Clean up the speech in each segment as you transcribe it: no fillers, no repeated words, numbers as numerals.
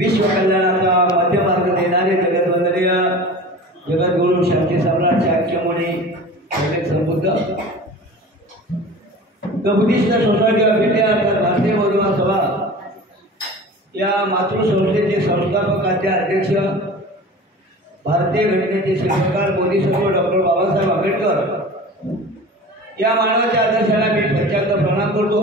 विश्व कल्याणाचा मध्यमार्ग देणारे जगद्वंदनीय जगद्गुरु शांती सम्राट शाक्यमुनी संबुद्ध the Buddhist Society of India अर्थात भारतीय बौद्ध सभा या मातृसंस्थेचे संस्थापक अध्यक्ष भारतीय घटनेचे शिल्पकार बोधिसत्व डॉक्टर बाबासाहेब आंबेडकर या मानवाच्या आदर्शाला मी प्रचंड प्रणाम करतो।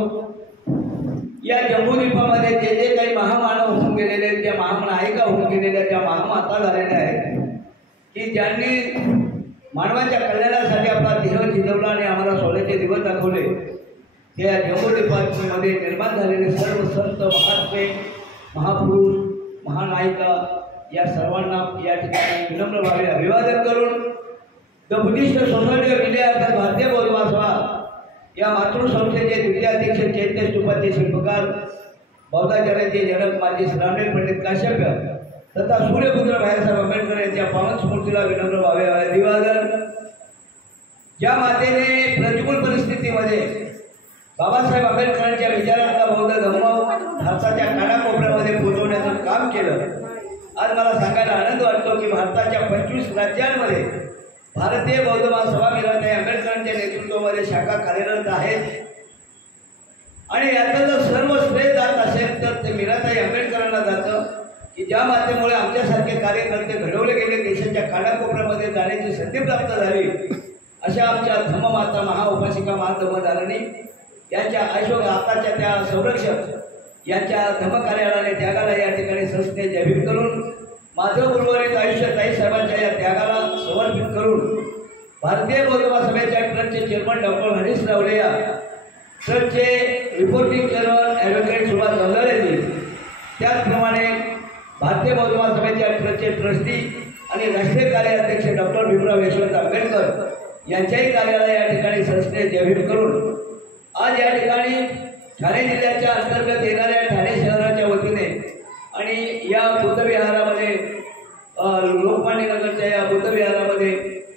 या जम्बूद्वीपामध्ये जे जे काही महामानव होऊन गेलेले आहेत, ज्या महानायिका होऊन गेलेल्या, ज्या महामाता झालेल्या आहेत की ज्यांनी मानवाच्या कल्याणासाठी आपला देह झिजवला आणि आम्हाला सोन्याचे दिवस दाखवले, त्या जम्बूद्वीपामध्ये निर्माण झालेले सर्व संत महात्मे महापुरुष महानायिका या सर्वांना या ठिकाणी विनम्र भावे अभिवादन करून the Buddhist Society of India अर्थात भारतीय बौद्ध महासभा या मातृसंस्थेचे द्वितीयाध्यक्ष चैत्य स्तूपाचे शिल्पकार बौद्धाचार्याचे जनक माजी श्रावणे पंडित काश्यप तथा सूर्यपुत्र बाळासाहेब आंबेडकर यांच्या पावन स्मृतीला विनम्र भावे अभिवादन। ज्या मातेने प्रतिकूल परिस्थितीमध्ये बाबासाहेब आंबेडकरांच्या विचारांचा बौद्ध धर्म भारताच्या कानाकोपऱ्यामध्ये पोहोचवण्याचं काम केलं, आज मला सांगायला आनंद वाटतो की भारताच्या 25 राज्यांमध्ये भारतीय बौद्ध महासभा मीराताई आंबेडकरांच्या नेतृत्वामध्ये शाखा कार्यरत आहेत आणि याचं जर सर्व श्रेय जात असेल तर ते मीराताई आंबेडकरांना जातं की ज्या माध्यमामुळे आमच्यासारखे कार्यकर्ते घडवले गेले, देशाच्या कानाकोपऱ्यामध्ये जाण्याची संधी प्राप्त झाली। अशा आमच्या धम्ममाता महाउपासिका महाधम्मधारिणी यांच्या अशोक आताच्या त्या संरक्षक यांच्या धम्मकार्यालयाने त्यागाला या ठिकाणी संस्थेने जयभीम करून माझं उर्वरित आयुष्य ताईसाहेबांच्या या त्यागाला समर्पित करून भारतीय बौद्ध महासभेच्या ट्रस्टचे चेअरमन डॉक्टर हरीश रावलेया, ट्रस्टचे रिपोर्टिंग चेअरमन ॲडव्होकेट सुभाष गंगारेजी, त्याचप्रमाणे भारतीय बौद्ध महासभेच्या ट्रस्टचे ट्रस्टी आणि राष्ट्रीय कार्याध्यक्ष डॉक्टर भीमराव यशवंत आंबेडकर यांच्याही कार्यालय या ठिकाणी संस्थेने जयभीम करून आज या ठिकाणी ठाणे जिल्ह्याच्या अंतर्गत येणाऱ्या ठाणे शहराच्या वतीने आणि या बुद्धविहारामध्ये लोकमान्य नगरच्या या बुद्धविहारामध्ये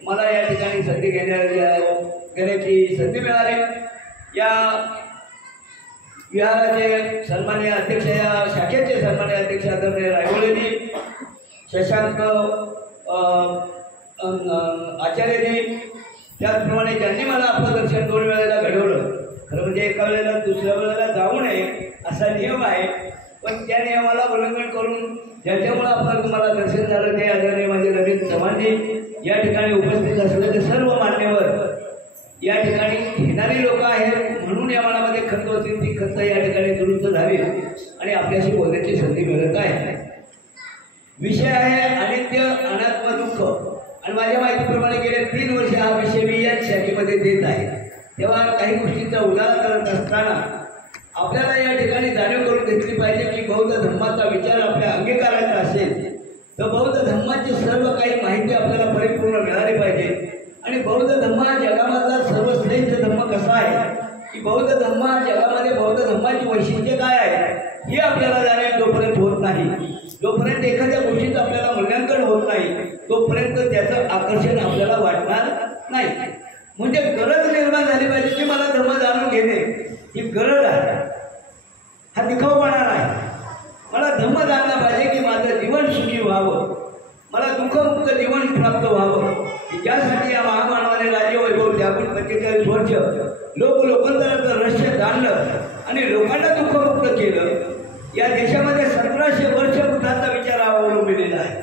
मला या ठिकाणी संधी घेण्याची संधी मिळाली। या विहाराचे सन्माननीय अध्यक्ष, या शाखेचे सन्माननीय अध्यक्ष आदरणीय रायगोळेजी, शशांक आचार्यजी, त्याचप्रमाणे ज्यांनी मला आपलं दर्शन 2 वेळेला घडवलं, खरं म्हणजे एका वेळेला दुसऱ्या वेळेला जाऊ नये असा नियम आहे, पण त्या नियमाला उल्लंघन करून ज्याच्यामुळे आपल्याला तुम्हाला दर्शन झालं ते आदरणीय माझे रवींद्र चव्हाणजी, या ठिकाणी उपस्थित असलेले सर्व मान्यवर, या ठिकाणी घेणारी लोक आहेत म्हणून या मनामध्ये खंत होती, ती खंत या ठिकाणी दुरुस्त झाली आणि आपल्याशी बोलण्याची संधी मिळत आहे। विषय आहे अनित्य अनात्म दुःख आणि माझ्या माहितीप्रमाणे गेल्या 3 वर्ष हा विषय मी याच शाखेमध्ये देत आहे। तेव्हा काही गोष्टींचा उल्लेख करत असताना आपल्याला या ठिकाणी जाणीव करून घेतली पाहिजे की बौद्ध धर्माचा विचार आपल्या अंगीकाराचा असेल तर बौद्ध धर्माची सर्व काही माहिती आपल्याला परिपूर्ण मिळाली पाहिजे आणि बौद्ध धर्म हा जगामधला सर्वश्रेष्ठ धर्म कसा आहे, की बौद्ध धर्म हा जगामध्ये बौद्ध धर्माची वैशिष्ट्ये काय आहे हे आपल्याला जाणीव जोपर्यंत होत होत नाही, जोपर्यंत एखाद्या गोष्टीचं आपल्याला मूल्यांकन होत नाही तोपर्यंत त्याचं आकर्षण आपल्याला वाटणार नाही. म्हणजे गरज निर्माण झाली पाहिजे की मला धर्म जाणून घेणे ही गरज आहे, हा दिखाऊपणा नाही. मला धर्म जाणला पाहिजे की माझं जीवन सुखी व्हावं, मला दुःखमुक्त जीवन प्राप्त व्हावं. ज्यासाठी या महामानवाने राज्यवैभव त्यापून 45 वर्ष लोकांतराचं रहस्य जाणलं आणि लोकांना दुःखमुक्त केलं. या देशामध्ये 1700 वर्ष बुद्धाचा विचार अवलंबिलेला आहे.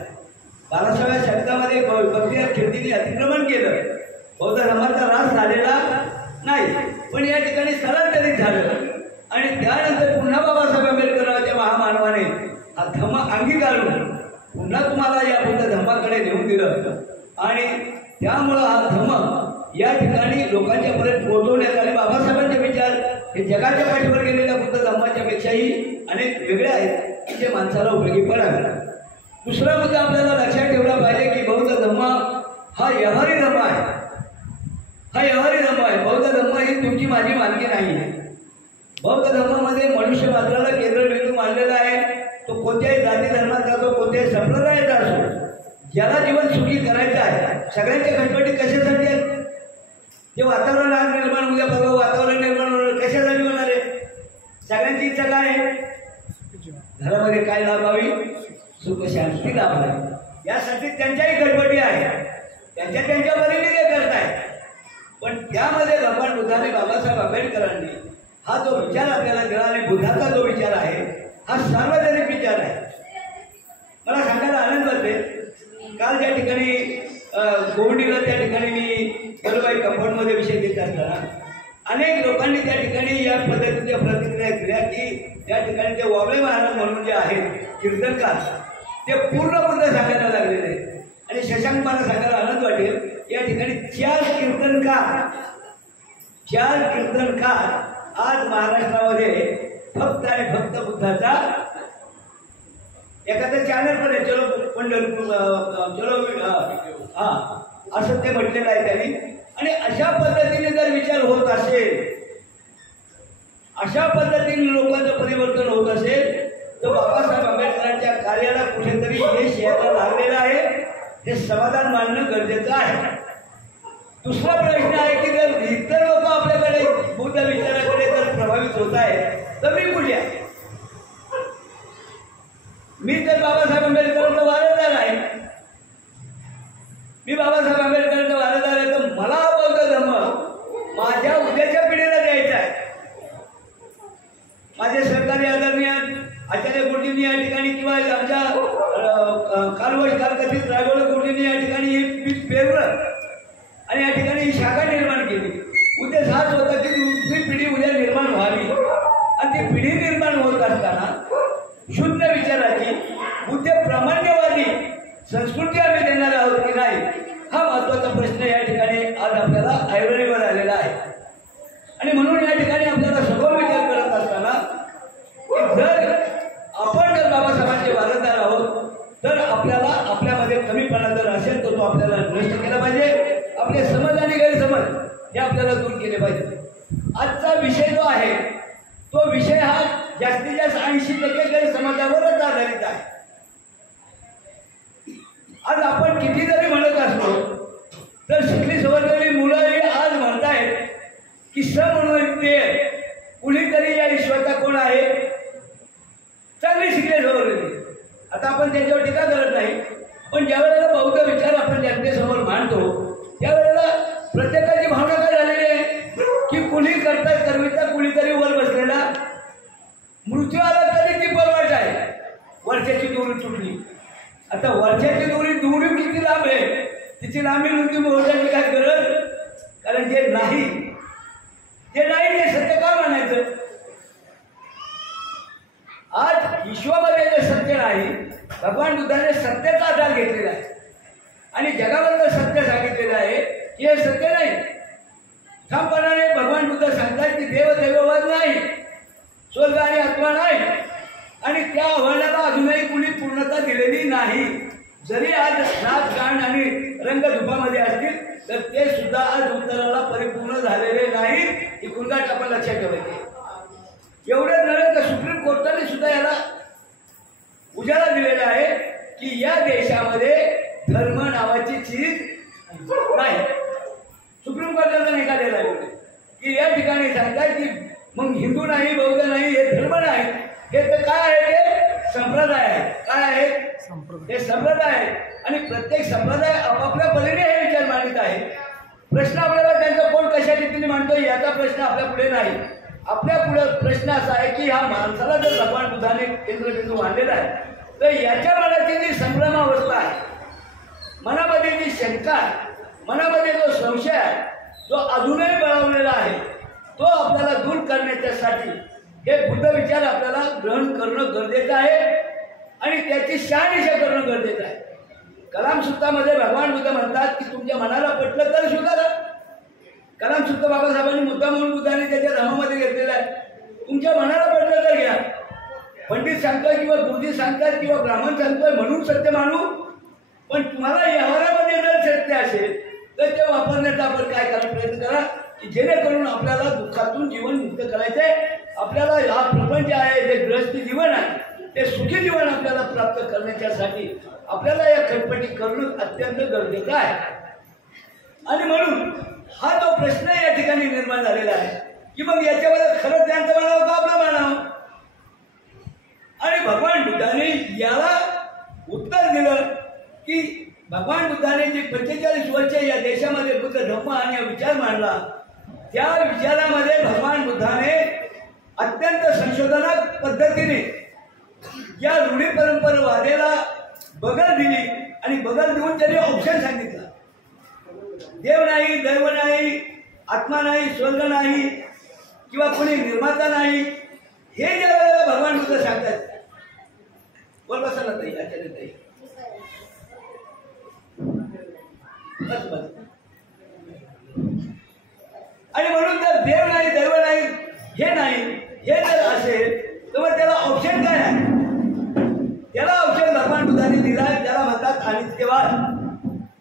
12व्या शतकामध्ये भक्ती कीर्तीने अतिक्रमण केलं, बौद्ध धर्माचा ऱ्हास झालेला नाही, पण या ठिकाणी स्थलांतरित झालं आणि त्यानंतर पुन्हा बाबासाहेब आंबेडकरांच्या महामानवाने हा धर्म अंगीकारून पुन्हा तुम्हाला या बुद्ध धर्माकडे नेऊन दिलं आणि त्यामुळं हा धर्म या ठिकाणी लोकांच्या पर्यंत पोहोचवण्यात आले. बाबासाहेबांचे विचार हे जगाच्या पाठीवर गेलेल्या बुद्ध धर्माच्या पेक्षाही अनेक वेगळे आहेत की जे माणसाला उपयोगी पडावे. दुसरा मुद्दा आपल्याला लक्षात ठेवला पाहिजे की बौद्ध धर्म हा व्यवहारी धर्म आहे, हा व्यवहारी धर्म आहे. बौद्ध धर्म ही तुमची माझी मानकी नाही आहे. बौद्ध धर्मामध्ये मनुष्य मात्राला केंद्रबिंदू मानलेला आहे. तो कोणत्याही जाती धर्माचा असो, कोणत्याही संप्रदायाचा असो, ज्याला जीवन सुखी करायचं आहे. सगळ्यांच्या खटपटी कशासाठी आहेत? जे वातावरण आज निर्माण उद्या परवा वातावरण निर्माण होणार, कशासाठी होणार आहे? सगळ्यांची इच्छा काय आहे? घरामध्ये काय लाभावी? सुख शांती लाभावी, यासाठी त्यांच्याही खटपटी आहे, त्यांच्या परीने ते करतायत. पण त्यामध्ये भगवान बुद्धाने बाबासाहेब आंबेडकरांनी हा जो विचार आपल्याला दिला आणि बुद्धाचा जो विचार आहे हा सार्वजनिक विचार आहे. मला सांगायला आनंद वाटते, काल ज्या ठिकाणी गोंडीला त्या ठिकाणी मी जलवायू कंपाऊंडमध्ये विषय देत असताना अनेक लोकांनी त्या ठिकाणी या पद्धतीच्या प्रतिक्रिया दिल्या की त्या ठिकाणी ते वावळे महाराज म्हणून जे आहेत कीर्तनकार ते पूर्ण बुद्ध सांगायला लागलेले आहेत. आणि शशांक मला सांगायला आनंद वाटेल, या ठिकाणी 4 कीर्तनकार आज महाराष्ट्रामध्ये फक्त आणि फक्त बुद्धाचा एखाद्या चॅनल पण आहे, चलो पंढरपूर चलो असं ते म्हटलेलं आहे त्यांनी. आणि अशा पद्धतीने जर विचार होत असेल, अशा पद्धतीने लोकांचं परिवर्तन होत असेल तर बाबासाहेब आंबेडकरांच्या कार्याला कुठेतरी यश यायला लागलेलं आहे, हे समाधान मानणं गरजेचं आहे. दुसरा प्रश्न आहे की जर इतर लोक आपल्याकडे बुद्ध विचाराकडे जर प्रभावित होत आहेत तर मी कुठे आहे? मी तर बाबासाहेब आंबेडकरांचा वारसदार आहे, मी बाबासाहेब आंबेडकरांचा वारसदार आहे, तर मला हा बौद्ध धर्म माझ्या उद्याच्या पिढीला द्यायचा आहे. माझे सरकारी आदरणीय आचार्य गुरुजींनी या ठिकाणी किंवा आमच्या कालकथित रायगोड गुरुजींनी या ठिकाणी हे पीक पेरलं आणि या ठिकाणी ही शाखा निर्माण केली. उद्देश हाच होता की दुसरी पिढी उद्या निर्माण व्हावी आणि ती पिढी निर्माण होत असताना शुद्ध विचाराची बुद्ध प्रामाण्यवादी संस्कृती आम्ही देणार आहोत की नाही, हा महत्वाचा प्रश्न या ठिकाणी आज आपल्याला ऐरणीवर आलेला आहे. आणि म्हणून या ठिकाणी आपल्याला सखोल विचार करत असताना जर आपण जर बाबासाहेबांचे वारसदार आहोत तर आपल्याला आपल्यामध्ये कमीपणा जर असेल तर तो आपल्याला नष्ट केला पाहिजे. आपले समज आणि गैरसमज हे आपल्याला दूर केले पाहिजे. आजचा विषय जो आहे तो विषय हा जास्तीत जास्त 80% गैरसमजावरच आधारित आहे. आज आपण किती जरी म्हणत असलो तर शिकली सवरलेली मुलं ही आज म्हणतायत की समन्वय कुणीतरी या ईश्वरचा कोण आहे, चांगली शिकले सवरलेली. आता आपण त्याच्यावर टीका करत नाही, पण ज्या वेळेला बौद्ध विचार आपण जनतेसमोर मांडतो त्यावेळेला प्रत्येकाची भावना काय झालेली आहे की कुणी करविता कुणीतरी वर बसलेला, मृत्यू आला तरी ती परवाट आहे, वर्षाची दोरी तुटली. आता वर्षाची दोरी किती लांब आहे, तिची लांबी रुंदी मोजण्याची काय गरज? कारण जे नाही ते सत्य का मानायचं? आज विश्वामध्ये जे सत्य नाही, भगवान बुद्धाने सत्याचा आधार घेतलेला आहे आणि जगाबद्दल सत्य सांगितलेलं आहे की हे सत्य नाही. ठामपणाने भगवान बुद्ध सांगतात की देवदेववाद नाही, स्वर्ग आणि आत्मा नाही आणि त्या आव्हानाला अजूनही कुणी पूर्णता दिलेली नाही. जरी आज नाच गाण आणि रंगधुपामध्ये असतील तर ते सुद्धा आज उत्तराला परिपूर्ण झालेले नाही. ही गुणगाठ आपण लक्षात ठेवायची. एवढं नव्हे तर सुप्रीम कोर्टाने सुद्धा याला उजाला दिलेला आहे की या देशामध्ये धर्म नावाची चीज नाही. सुप्रीम कोर्टाचा निकाल दिला आहे की या ठिकाणी सांगताय की मग हिंदू नाही, बौद्ध नाही, हे धर्म नाही, हे तर काय आहे, ते संप्रदाय आहे. काय आहे हे संप्रदाय आहे. आणि प्रत्येक संप्रदाय आपापल्या परीने हे विचार मांडत आहे. प्रश्न आपल्याला त्यांचा कोण कशा रीतीने मांडतो याचा प्रश्न आपल्या पुढे नाही. आपल्या पुढे प्रश्न असा आहे की ह्या माणसाला जर भगवान बुद्धाने केंद्रबिंदू मांडलेला आहे तर याच्या मनाची जी संभ्रमावस्था आहे, मनामध्ये जी शंका आहे, मनामध्ये जो संशय आहे, जो अजूनही बळवलेला आहे, तो आपल्याला दूर करण्याच्यासाठी हे बुद्ध विचार आपल्याला ग्रहण करणं गरजेचं आहे आणि त्याची शहानिशा करणं गरजेचं आहे. कलाम सूत्रामध्ये भगवान बुद्ध म्हणतात की तुमच्या मनाला पटलं तर सुधारा. कलाम सूत्र बाबासाहेबांनी मुद्दा म्हणून बुद्धाने त्याच्या धर्मामध्ये घेतलेला आहे. तुमच्या मनाला पटलं तर घ्या. पंडित सांगतोय किंवा गुरुजी सांगतात किंवा ब्राह्मण सांगतोय म्हणून सत्य मानू, पण तुम्हाला व्यवहारामध्ये जर सत्य असेल तर ते वापरण्याचा आपण काय करायला प्रयत्न करा की जेणेकरून आपल्याला दुःखातून जीवन मुक्त करायचंय. आपल्याला हा प्रपंच आहे, जे गृहस्थी जीवन आहे, ते सुखी जीवन आपल्याला प्राप्त करण्याच्यासाठी आपल्याला या खटपटी करणं अत्यंत गरजेचं आहे. आणि म्हणून हा जो प्रश्न या ठिकाणी निर्माण झालेला आहे की मग याच्यामध्ये खरं त्यांचं म्हणावं का आपलं म्हणावं. आणि भगवान बुद्धाने याला उत्तर दिलं की भगवान बुद्धाने जे 45 वर्ष या देशामध्ये बुद्ध धम्म आणि विचार मांडला, त्या विचारामध्ये भगवान बुद्धाने अत्यंत संशोधनात्मक पद्धतीने या रूढी परंपरावादाला बगल दिली आणि बगल देऊन त्यांनी ऑप्शन सांगितला. देव नाही, दैव नाही, आत्मा नाही, स्वर्ग नाही किंवा कोणी निर्माता नाही, हे ज्या वेळेला भगवान बुद्ध सांगतात. बोल बसायला ताई, आचार्य ताई, बस बस. आणि म्हणून जर देव नाही, दैव नाही, हे नाही, हे जर असेल तर मग त्याला ऑप्शन काय आहे? त्याला ऑप्शन भगवान बुद्धाने दिला. त्याला म्हणतात अनित्यवाद.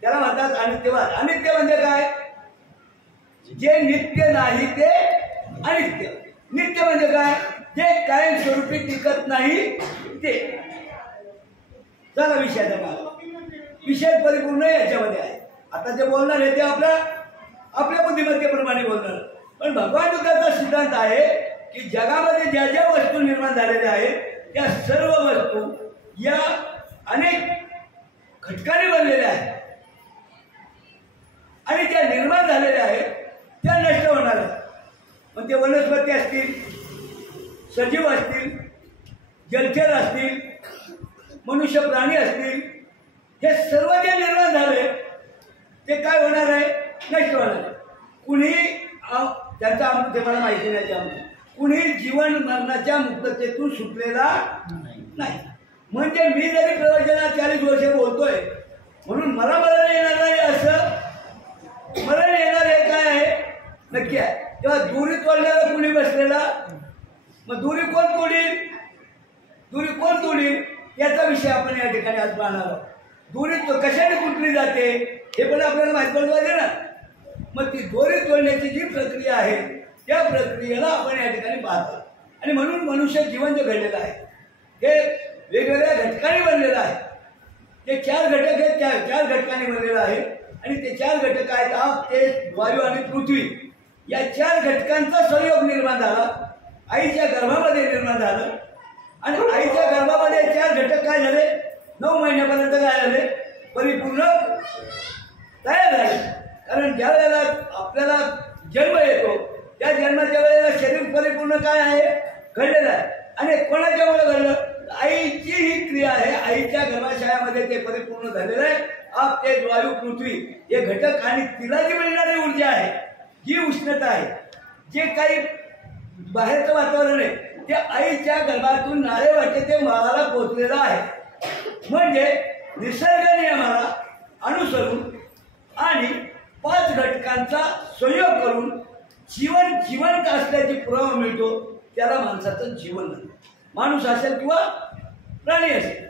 त्याला म्हणतात अनित्यवाद. अनित्य म्हणजे काय? जे नित्य नाही ते अनित्य. नित्य म्हणजे काय? जे कायमस्वरूपी टिकत नाही ते. चला विषयाचा काय? विषय परिपूर्ण याच्यामध्ये आहे. आता जे बोलणार आहे ते आपल्या बुद्धिमत्तेप्रमाणे बोलणार. पण भगवान बुद्धाचा सिद्धांत आहे की जगामध्ये ज्या ज्या वस्तू निर्माण झालेल्या आहेत त्या सर्व वस्तू या अनेक घटकांनी बनलेल्या आहेत आणि त्या निर्माण झालेल्या आहेत त्या नष्ट होणार आहेत. मग ते वनस्पती असतील, सजीव असतील, जलचर असतील, मनुष्य प्राणी असतील, हे सर्व जे निर्माण झाले ते काय होणार आहे? नष्ट होणार आहे. कुणी त्याचा ते मला माहिती नाही. त्यामुळे कुणी जीवन मरणाच्या मुक्ततेतून सुटलेला नाही. म्हणजे मी जरी प्रवचनात 40 वर्ष बोलतोय म्हणून मला मरण येणार नाही असं मरण येणार हे काय आहे? नक्की आहे. तेव्हा दुरी तोडण्याला कुणी बसलेला, मग दुरी कोण तोडील? दुरी कोण तोडील याचा विषय आपण या ठिकाणी आज पाहणार आहोत. दुरी कशाने तुटली जाते हे पण आपल्याला माहिती पडलं पाहिजे ना. मग ती दोरी तोडण्याची जी प्रक्रिया आहे त्या प्रक्रियेला आपण या ठिकाणी पाहतो. आणि म्हणून मनुष्य जीवन जे घडलेलं आहे हे वेगवेगळ्या घटकांनी बनलेलं आहे. ते 4 घटक आहेत, 4 घटकांनी बनलेलं आहे. आणि ते 4 घटक आहेत आग, तेज, वायू आणि पृथ्वी. या 4 घटकांचा संयोग निर्माण झाला, आईच्या गर्भामध्ये निर्माण झालं. आणि आईच्या गर्भामध्ये 4 घटक काय झाले? 9 महिन्यापर्यंत काय झाले? परिपूर्ण तयार झाले. कारण ज्या वेळेला आपल्याला जन्म येतो त्या जन्माच्या वेळेला शरीर परिपूर्ण काय आहे? घडलेलं आहे. आणि कोणाच्यामुळे घडलं? आईची ही क्रिया आहे. आईच्या गर्भाशयामध्ये ते परिपूर्ण झालेलं आहे. आप, तेज, वायू, पृथ्वी हे घटक आणि तिला जी मिळणारी ऊर्जा आहे, जी उष्णता आहे, जे काही बाहेरचं वातावरण आहे ते आईच्या गर्भातून नाळे वाटे ते बाळाला पोचलेलं आहे. म्हणजे निसर्ग नियमाला अनुसरून आणि 5 घटकांचा संयोग करून जीवन जिवंत असल्याची पुरावा मिळतो. त्याला माणसाचं जीवन नाही. माणूस असेल किंवा प्राणी असेल,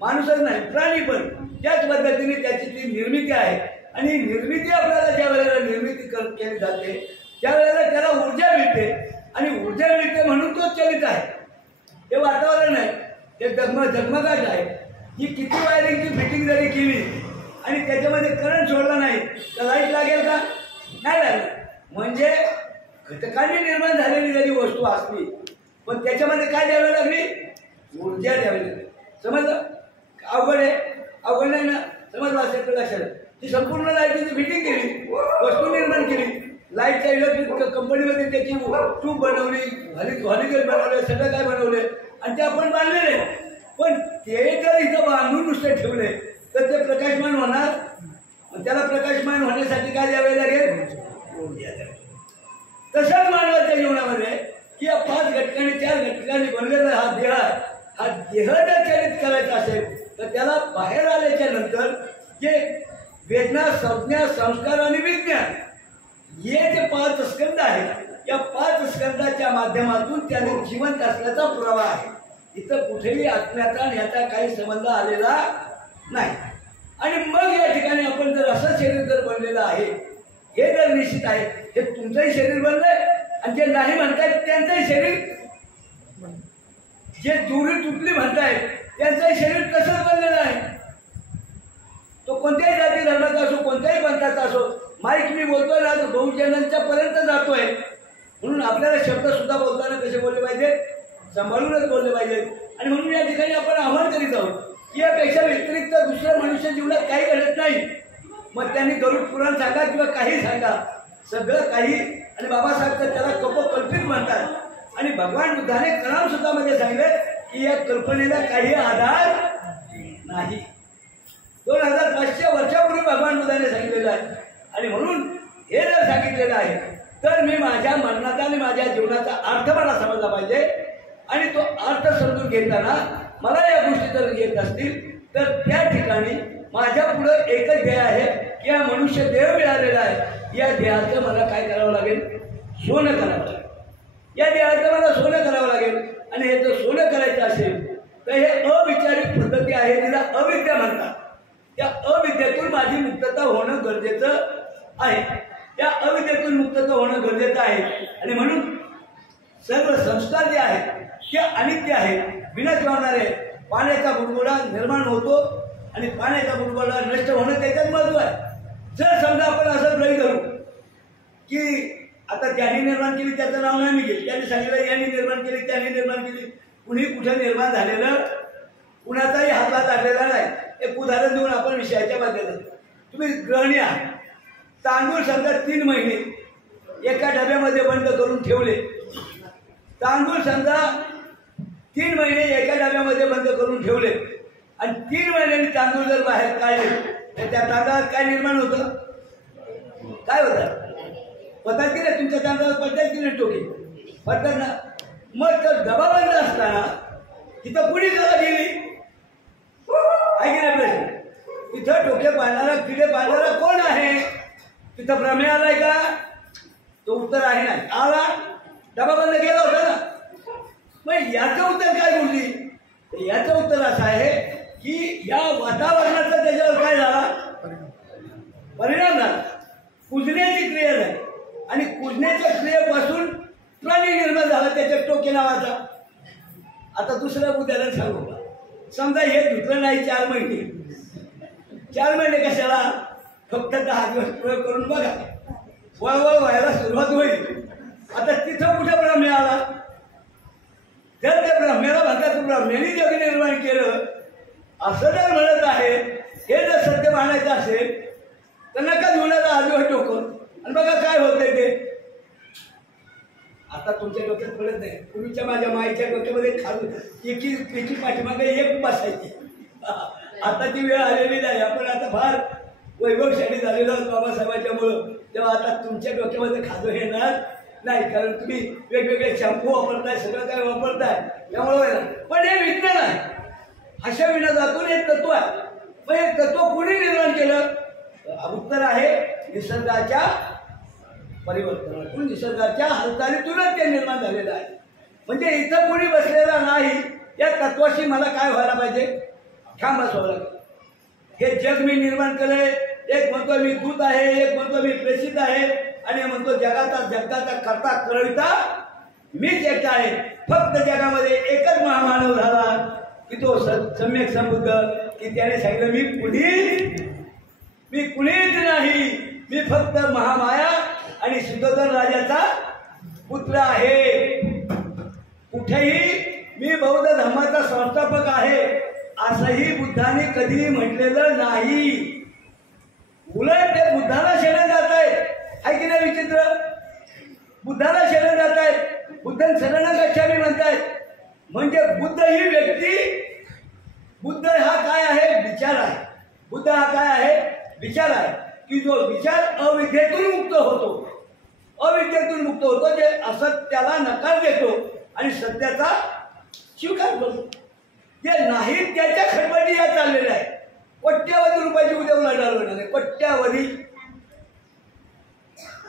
माणूसच नाही प्राणी पण त्याच पद्धतीने त्याची ती निर्मिती आहे. आणि निर्मिती आपल्याला ज्या वेळेला निर्मिती केली जाते त्यावेळेला त्याला ऊर्जा मिळते आणि ऊर्जा मिळते म्हणून तो चलित आहे. हे वातावरण आहे, ते झगमगाट आहे. ही किती वायरिंगची फिटिंग जरी केली आणि त्याच्यामध्ये करंट सोडला नाही तर लाईट लागेल का? नाही लागेल. म्हणजे घटकांनी निर्माण झालेली जरी वस्तू असली पण त्याच्यामध्ये काय द्यावी लागली? ऊर्जा द्यावी लागली. समजलं? अवघड आहे? अवघड नाही ना? समजलं असेल तर लक्षात. ती संपूर्ण लाईटीची फिटिंग केली, वस्तू निर्माण केली. लाईटच्या इलेक्ट्रिक कंपनीमध्ये त्याची ट्यूब बनवली, हॉलिगेट बनवले, सगळं काय बनवले आणि ते आपण बांधलेले. पण ते जर इथं बांधून नुसते ठेवले तर ते प्रकाशमान होणार. त्याला प्रकाशमान होण्यासाठी काय द्यावे लागेल? ऊर्जा द्यावी. तसंच मानवाच्या जीवनामध्ये की या 5 घटकांनी 4 घटकांनी बनलेला हा देह आहे. हा देह जर चलित करायचा असेल तर त्याला बाहेर आल्याच्या नंतर जे वेदना, संज्ञा, संस्कार आणि विज्ञान हे जे 5 स्कंद आहेत, या 5 स्कंदाच्या माध्यमातून त्याने जिवंत असल्याचा पुरावा आहे. इथं कुठेही आत्म्याचा आणि याचा काही संबंध आलेला नाही. आणि मग या ठिकाणी आपण जर असं शरीर जर बनलेलं आहे हे जर निश्चित आहे, हे तुमचंही शरीर बनलंय आणि जे नाही म्हणतायत त्यांचंही शरीर, जे दुरी तुटली म्हणतायत त्यांचंही शरीर तसंच बनलेलं आहे. तो कोणत्याही जाती धर्माचा असो, कोणत्याही पंथाचा असो. माईक मी बोलतोय ना तो बहुजनांच्या पर्यंत जातोय. म्हणून आपल्याला शब्द सुद्धा बोलताना कसे बोलले पाहिजे? सांभाळूनच बोलले पाहिजे. आणि म्हणून या ठिकाणी आपण आव्हान करीत आहोत की यापेक्षा व्यतिरिक्त दुसऱ्या मनुष्य जीवनात काही घडत नाही. मग त्यांनी गरुड पुराण सांगा किंवा काही सांगा, सगळं काही. आणि बाबासाहेब त्याला कल्पित म्हणतात. आणि भगवान बुद्धाने कलाम सुद्धा मध्ये सांगितले की या कल्पनेला काही आधार नाही. 2500 वर्षापूर्वी भगवान बुद्धाने सांगितलेलं आहे. आणि म्हणून हे जर सांगितलेलं आहे तर मी माझ्या मरणाचा आणि माझ्या जीवनाचा अर्थ मला समजला पाहिजे. आणि तो अर्थ समजून घेताना मला या गोष्टी जर येत असतील तर त्या ठिकाणी माझ्या पुढं एकच ध्येय आहे की हा मनुष्य देह मिळालेला आहे. या देहाचं मला काय करावं लागेल? सोनं करावं लागेल. या देहाचं मला सोनं करावं लागेल. आणि हे जर सोनं करायचं असेल तर हे अविचारिक पद्धती आहे, तिला अविद्या म्हणतात. त्या अविद्येतून माझी मुक्तता होणं गरजेचं आहे. त्या अविद्येतून मुक्तता होणं गरजेचं आहे. आणि म्हणून सर्व संस्कार जे आहेत ते अनित्य आहेत, विनाश होणारे. पाण्याचा बुडबुडा निर्माण होतो आणि पाण्याचा बुडबुडा नष्ट होणं त्याच्यात महत्व आहे. जर समजा आपण असं गृहीत धरू की आता ज्यांनी निर्माण केली त्याचं नाव नाही मी घेत, त्यांनी सांगितलं यांनी निर्माण केली, त्यांनी निर्माण केली. कुणी कुठे निर्माण झालेलं कुणाचाही हातात आलेला नाही. एक उदाहरण देऊन आपण विषयाच्या बाजूला. तुम्ही गृहिणी आहात, तांदूळ समजा 3 महिने एका डब्यामध्ये बंद करून ठेवले. तांदूळ समजा 3 महिने एका डब्यामध्ये बंद करून ठेवले आणि 3 महिन्यांनी तांदूळ जर बाहेर काढले तर त्या तांदळात काय निर्माण होतं? काय होतं? पडतात की नाही? तुमच्या तांदळात पडतात की नाही टोके? पडतात ना. मग तर डबा बंद असताना तिथं कुणी जागा गेली आहे की नाही प्रश्न? तिथं टोके पाळणारा, किडे पाळणारा कोण आहे? तिथं भ्रमे आलाय का? तो उत्तर आहे ना. आला, डबा बंद केला होता ना. मग याचं उत्तर काय बोलली? याचं उत्तर असं आहे की या वातावरणाचा त्याच्यावर काय झाला? परिणाम झाला. कुजण्याची क्रिया झाली आणि कुजण्याच्या क्रियेपासून प्राणी निर्माण झाला त्याच्या टोके नावाचा. आता दुसऱ्या उदाहरण सांगू का? समजा हे धुतलं नाही 4 महिने. 4 महिने कशाला? फक्त 10 दिवस प्रयोग करून बघा, वळवळ व्हायला सुरुवात होईल. आता तिथं कुठे ब्रह्मे आला? जर त्या ब्रह्मेला म्हणतात ब्रह्मेने जग निर्माण केलं असं जर म्हणत आहे, हे जर सत्य मानायचं असेल तर नका घेऊनचा आजूबाजू डोकं आणि बघा काय होतंय ते. आता तुमच्या डोक्यात पडत नाही. पूर्वीच्या माझ्या माईच्या डोक्यामध्ये खाली एकी पाठीमागे एक बसायची. आता ती वेळ आलेली नाही. आपण आता फार वैभवशाली झालेलो आहोत बाबासाहेबांच्या मुळे. तेव्हा आता तुमच्या डोक्यामध्ये खाजो येणार नाही, कारण तुम्ही वेगवेगळे शॅम्पू वापरताय, सगळं काय वापरताय, त्यामुळे. पण हे विज्ञान आहे. अशा विनोदातून एक तत्व आहे. मग हे तत्व कोणी निर्माण केलं? उत्तर आहे निसर्गाच्या परिवर्तनातून, निसर्गाच्या हालचालीतूनच ते निर्माण झालेलं आहे. म्हणजे इथं कोणी बसलेला नाही. या तत्वाशी मला काय व्हायला पाहिजे? ठाम बसवावं लागेल. हे जग मी निर्माण केलंय. एक म्हणतो मी दूत आहे, एक म्हणतो मी प्रेषित आहे, आणि म्हणतो जगाचा करता करविता मीच एकटा आहे. फक्त जगामध्ये एकच महामानव झाला की तो सम्यक संबुद्ध की त्याने सांगितलं मी कुणीच नाही, मी फक्त महामाया आणि सुद्धोधन राजाचा पुत्र आहे. कुठेही मी बौद्ध धर्माचा संस्थापक आहे असंही बुद्धाने कधीही म्हटलेलं नाही. उलट ते बुद्धाला शरण जात आहेत. आहे की नाही विचित्र? बुद्धाला शरण जात आहेत. बुद्ध शरण गच्छामी म्हणतायत. म्हणजे बुद्ध ही व्यक्ती, बुद्ध हा काय आहे? विचार आहे. बुद्ध हा काय आहे? विचार आहे. की जो विचार अविद्येतून मुक्त होतो, अविद्येतून मुक्त होतो, जे असत्याला नकार देतो आणि सत्याचा स्वीकार करतो. जे नाही त्याच्या खटपटी या चाललेल्या आहे. कोट्यावधी रुपयाची उद्या उलाढाल आहे. कोट्यावधी.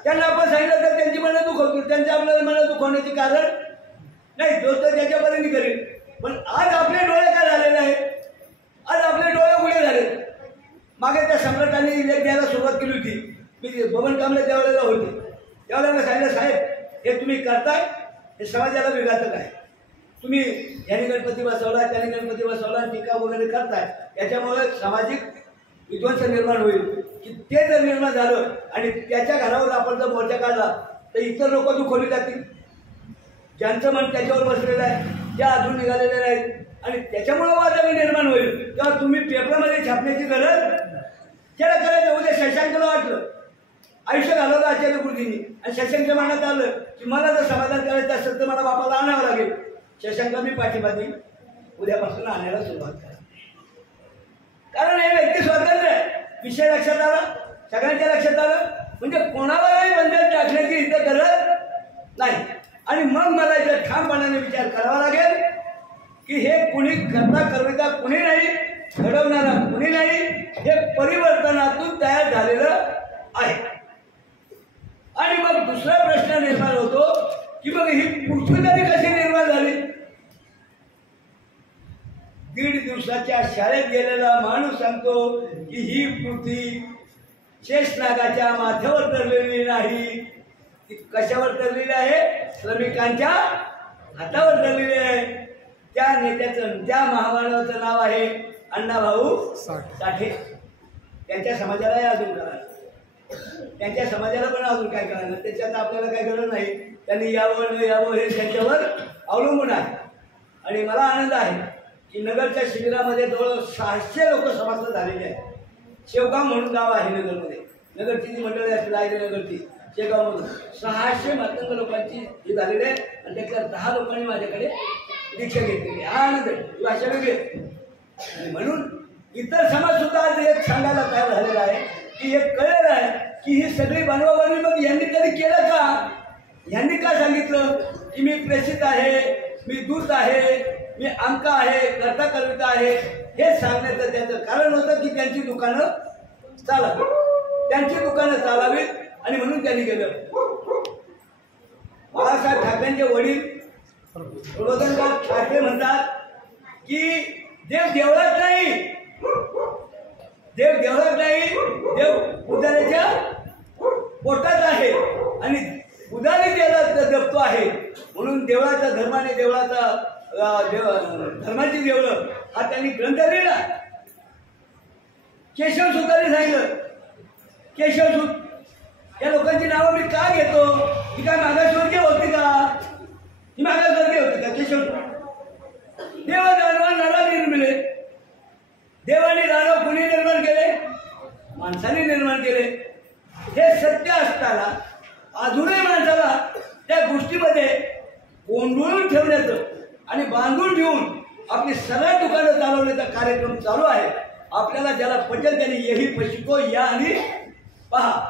त्यांना आपण सांगितलं तर त्यांची मनं दुखवतो. त्यांच्या आपल्याला मनं दुखवण्याचे कारण नाही. दोस्त त्याच्यापर्यंत करेल. पण आज आपले डोळे काय झालेले आहे? आज आपले डोळे उघडे झाले. मागे त्या सम्राटांनी लेख द्यायला सुरुवात केली होती. मी बबन कांबळे त्यावेळेला होते. त्यावेळेला सांगितलं, साहेब हे तुम्ही करताय हे समाजाला विघातक आहे. तुम्ही यांनी गणपती बसवला, त्यांनी गणपती बसवला, टीका वगैरे करताय. याच्यामुळे सामाजिक विध्वंस निर्माण होईल. की ते जर निर्माण झालं आणि त्याच्या घरावर आपण जर मोर्चा काढला तर इतर लोक दुखवली जातील. ज्यांचं मन त्याच्यावर बसलेलं आहे, त्या अजून निघालेले नाहीत आणि त्याच्यामुळं वादळ निर्माण होईल. तेव्हा तुम्ही पेपरमध्ये छापण्याची गरज त्याला करायचं. उद्या शशांकला वाटलं, आयुष्य घालवलं आचार्य गुरुजींनी आणि शशांकच्या मनात आलं की मला जर समाधान करायचं असेल तर मला बापाला आणावं लागेल. शशांकला मी पाठिंबा देईन. उद्यापासून आणायला सुरुवात करा. कारण हे व्यक्ती स्वातंत्र्य आहे. विषय लक्षात आला, सगळ्यांच्या लक्षात आलं. म्हणजे कोणावरही बंधन टाकण्याची इथं गरज नाही. आणि मग मला इथं ठामपणाने विचार करावा लागेल की हे कुणी करता करविता कुणी नाही, घडवणारा कुणी नाही, हे परिवर्तनातून तयार झालेलं आहे. आणि मग दुसरा प्रश्न निर्माण होतो की मग ही पृथ्वी तरी कशी निर्माण झाली? 1.5 दिवसाच्या शाळेत गेलेला माणूस सांगतो की ही पृथ्वी शेषनागाच्या माथ्यावर तरलेली नाही. ती कशावर तरलेली आहे? श्रमिकांच्या हातावर तरलेली आहे. त्या नेत्याचं, त्या महामानवाचं नाव आहे अण्णाभाऊ साठे. त्यांच्या समाजालाही अजून कळालं, त्यांच्या समाजाला पण अजून काय कळालं, त्याच्यात आपल्याला काही गरज नाही. त्यांनी यावं न यावं हे त्यांच्यावर अवलंबून आहे. आणि मला आनंद आहे की नगरच्या शिबिरामध्ये जवळ 600 लोक समाप्त झालेले आहेत. शेवगाव म्हणून गाव आहे नगरमध्ये. नगरची जी मंडळी असतील आहे नगरची शेगावमधून 600 मातंग लोकांची ही झालेली आहे. आणि त्यातल्या 10 लोकांनी माझ्याकडे दीक्षा घेतलेली. हा आनंद आहे. भाषा वेगळी आहे. आणि म्हणून इतर समाज सुद्धा आज एक सांगायला तयार झालेला आहे की एक कळलेलं आहे की ही सगळी बनवाबनवी मग यांनी तरी केलं का? यांनी का सांगितलं की मी प्रेषित आहे, मी दूत आहे, मी अंक आहे, कर्ता कविता आहे? हे सांगण्याचं त्याचं कारण होतं की त्यांची दुकानं चालावी, त्यांची दुकानं चालावीत. आणि म्हणून त्यांनी केलं. बाळासाहेब ठाकरेंचे वडील प्रबोधनकार ठाकरे म्हणतात की देव देवळात नाही, देव देवळात नाही, देव उदाऱ्याच्या पोटात आहे आणि उदारी त्याला जपतो आहे. म्हणून देवळाचा धर्माने देवळाचा धर्माची देवळं हा त्यांनी ग्रंथ लिहिला. केशवसूतांनी सांगितलं, केशवसूत या लोकांची नावं मी का घेतो? ही काय मागासवर्गीय होती का? ही मागासवर्गीय होती का? केशवसूत देव दानव नारा निर्मिले. देव आणि दानव कुणी निर्माण केले? माणसाने निर्माण केले. हे सत्य असताना अजूनही माणसाला त्या गोष्टीमध्ये कोंडून ठेवण्याचं आणि बांधून ठेवून आपली सरळ दुकानं चालवण्याचा कार्यक्रम चालू आहे. आपल्याला ज्याला पटेल त्यांनी येही पशिको या आणि पहा.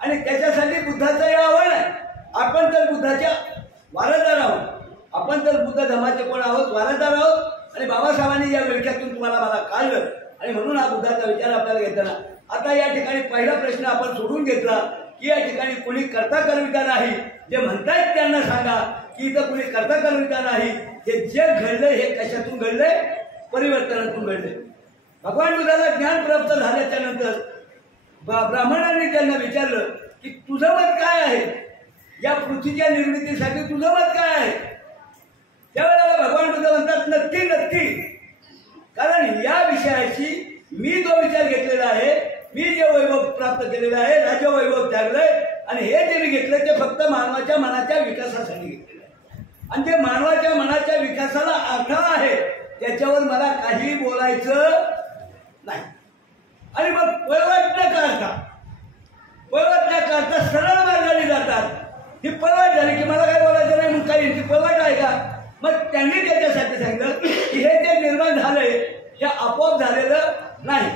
आणि त्याच्यासाठी बुद्धाचं हे आव्हान आहे. आपण तर बुद्धाच्या वारसदार आहोत. आपण तर बुद्ध धर्माचे कोण आहोत? वारसदार आहोत. आणि बाबासाहेबांनी या विळख्यातून तुम्हाला मला काढलं आणि म्हणून हा बुद्धाचा विचार आपल्याला घेताना आता या ठिकाणी पहिला प्रश्न आपण सोडून घेतला की या ठिकाणी कुणी कर्ता कर्मिता नाही. जे म्हणतायत त्यांना सांगा की इथं कुणी कर्ता कर्मिता नाही. हे जे घडलंय हे कशातून घडलंय? परिवर्तनातून घडलंय. भगवान बुद्धाला ज्ञान प्राप्त झाल्याच्या नंतर ब्राह्मणांनी त्यांना विचारलं की तुझं मत काय आहे? या पृथ्वीच्या निर्मितीसाठी तुझं मत काय आहे? त्यावेळेला भगवान बुद्ध म्हणतात नक्की नक्की कारण या विषयाशी मी जो विचार घेतलेला आहे, मी जे वैभव प्राप्त केलेलं आहे, राज्य वैभव त्यागलंय आणि हे जे मी घेतलंय ते फक्त मानवाच्या मनाच्या विकासासाठी घेतलेलं आहे. आणि ते मानवाच्या मनाच्या विकासाला अडथळा आहे त्याच्यावर मला काही बोलायचं नाही. आणि मग पळवट न करता सरळ मार्गाने जातात. ही पळवट झाली की मला काय बोलायचं नाही म्हणून काही ती पळवट आहे का? मग त्यांनी त्याच्यासाठी सांगितलं की हे जे निर्माण झालंय हे आपोआप झालेलं नाही,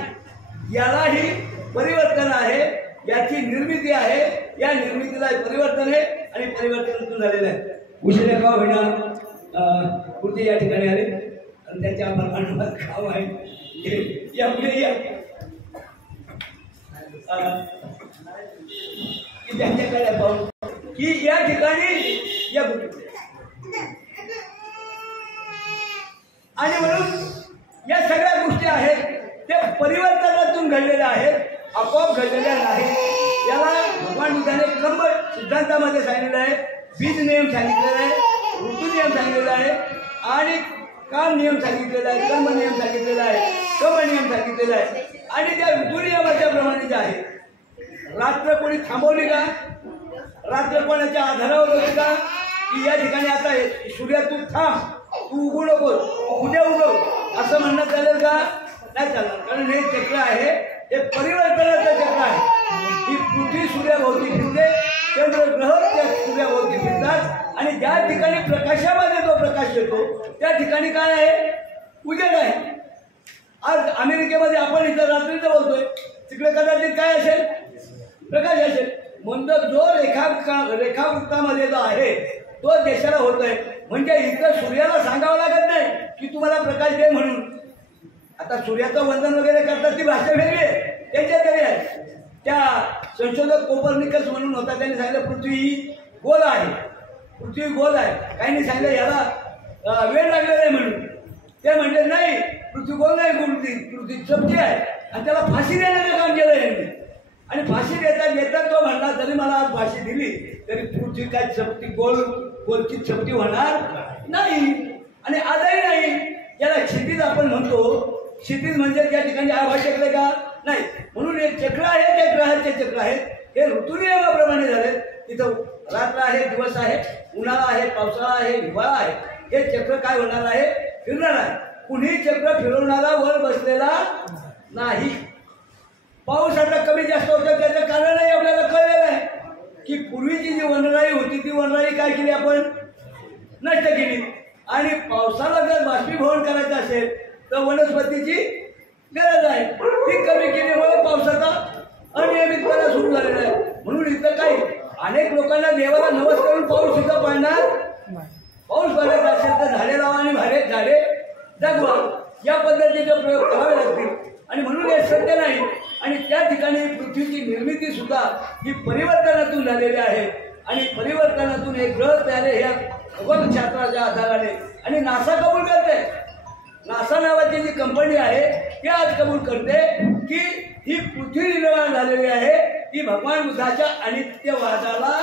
यालाही परिवर्तन आहे, याची निर्मिती आहे, या निर्मितीला परिवर्तन आहे आणि परिवर्तनातून झालेलं आहे. उशिरा गाव होणार पुढचे या ठिकाणी आले आणि त्याच्या प्रमाणात गाव आहे यापुढे या त्यांच्याकडे पाहून की या ठिकाणी या आणि म्हणून या सगळ्या गोष्टी आहेत त्या परिवर्तनातून घडलेल्या आहेत, आपोआप घडलेल्या नाहीत. याला भगवान बुद्धाने कर्म सिद्धांतामध्ये सांगितलेलं आहे, बीज नियम सांगितलेला आहे, ऋतू नियम सांगितलेला आहे आणि काम नियम सांगितलेला आहे, कर्म नियम सांगितलेला आहे, कर्म नियम सांगितलेला आहे. आणि त्या ऋतू नियमाच्या प्रमाणे जे आहे, रात्र कोणी थांबवली का? रात्र कोणाच्या आधारावर होती का? की या ठिकाणी आता सूर्य तू थांब, तू उगू नको, उद्या उगव असं म्हणणं चालेल का? नाही चालणार. कारण हे चक्र आहे, हे परिवर्तनाचं चक्र आहे. ही पृथ्वी सूर्याभोवती फिरते, चंद्र ग्रह त्या सूर्याभोवती फिरतात आणि ज्या ठिकाणी प्रकाशामध्ये जो प्रकाश येतो त्या ठिकाणी काय आहे? उजेड आहे. आज अमेरिकेमध्ये आपण इथं रात्रीचं बोलतोय, तिकडे कदाचित काय असेल? प्रकाश असेल. म्हणतो जो रेखावृत्तामध्ये जो आहे तो देशाला होतोय. म्हणजे इथं सूर्याला सांगावं लागत नाही की तुम्हाला प्रकाश दे म्हणून. आता सूर्याचं वंदन वगैरे करतात ती भाषा वेगळी आहे, त्यांच्या तरी आहे. त्या संशोधक कोपर्निकस म्हणून होता, त्यांनी सांगितलं पृथ्वी ही गोल आहे, पृथ्वी गोल आहे. काहींनी सांगितलं याला वेळ लागलेला आहे म्हणून. ते म्हणले नाही, पृथ्वी गोल नाही, पृथ्वी चपटी आहे आणि त्याला फाशी देण्याचं काम केलं यांनी. आणि फाशी देतात तो म्हणला जरी मला आज फाशी दिली तरी पृथ्वी काय चपटी गोलची चपटी होणार नाही आणि आजही नाही. याला क्षितिज आपण म्हणतो. क्षितिज म्हणजे त्या ठिकाणी आभाळ चक्र का? नाही. म्हणून हे चक्र आहे, ते ग्रहाचे चक्र आहेत, हे ऋतुनियमाप्रमाणे झाले. तिथं रात्र आहे, दिवस आहे, उन्हाळा आहे, पावसाळा आहे, हिवाळा आहे. हे चक्र काय होणार आहे? फिरणार आहे. कुणी चक्र फिरवणारा वर बसलेला नाही. पाऊस आता कमी जास्त होतं त्याचं कारणही आपल्याला कळलेलं आहे की पूर्वीची जी वनराई होती ती वनराई काय केली आपण? नष्ट केली. आणि पावसाला जर बाष्पीभवन करायचं असेल तर वनस्पतीची गरज आहे, ती कमी केल्यामुळे पावसाचा अनियमितपणा सुरू झालेला आहे. म्हणून इथं काही अनेक लोकांना देवाला नवस करून पाऊस सुद्धा पडणार. पाऊस पडायचा असेल तर झाडे लावा आणि झाडे जगवा, या पद्धतीचे प्रयोग करावे लागतील. आणि म्हणून हे सत्य नाही. आणि त्या ठिकाणी पृथ्वीची निर्मिती सुद्धा ही परिवर्तनातून झालेली आहे आणि परिवर्तनातून हे ग्रह तयार ह्या खगोलशास्त्राच्या आधाराने. आणि नासा कबूल करते, नासा नावाची जी कंपनी आहे ती आज कबूल करते की ही पृथ्वी निर्माण झालेली आहे, ती भगवान बुद्धाच्या अनित्यवादाला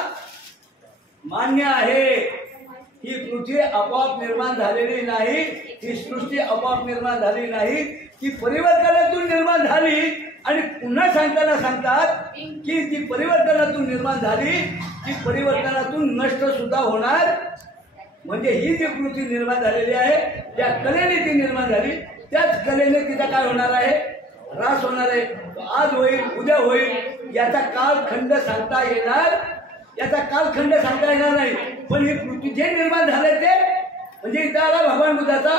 मान्य आहे. ही पृथ्वी आपोआप निर्माण झालेली नाही, ही सृष्टी आपोआप निर्माण झाली नाही, ती परिवर्तनातून निर्माण झाली. आणि पुन्हा सांगताना सांगतात की ती परिवर्तनातून निर्माण झाली, ती परिवर्तनातून नष्ट सुद्धा होणार. म्हणजे ही जी पृथ्वी निर्माण झालेली आहे त्या कलेने ती निर्माण झाली, त्याच कलेने तिचा काय होणार आहे? ऱ्हास होणार आहे. आज होईल, उद्या होईल, याचा कालखंड सांगता येणार, याचा कालखंड सांगता येणार नाही. पण ही पृथ्वी जे निर्माण झाले ते म्हणजे इथं आला भगवान बुद्धाचा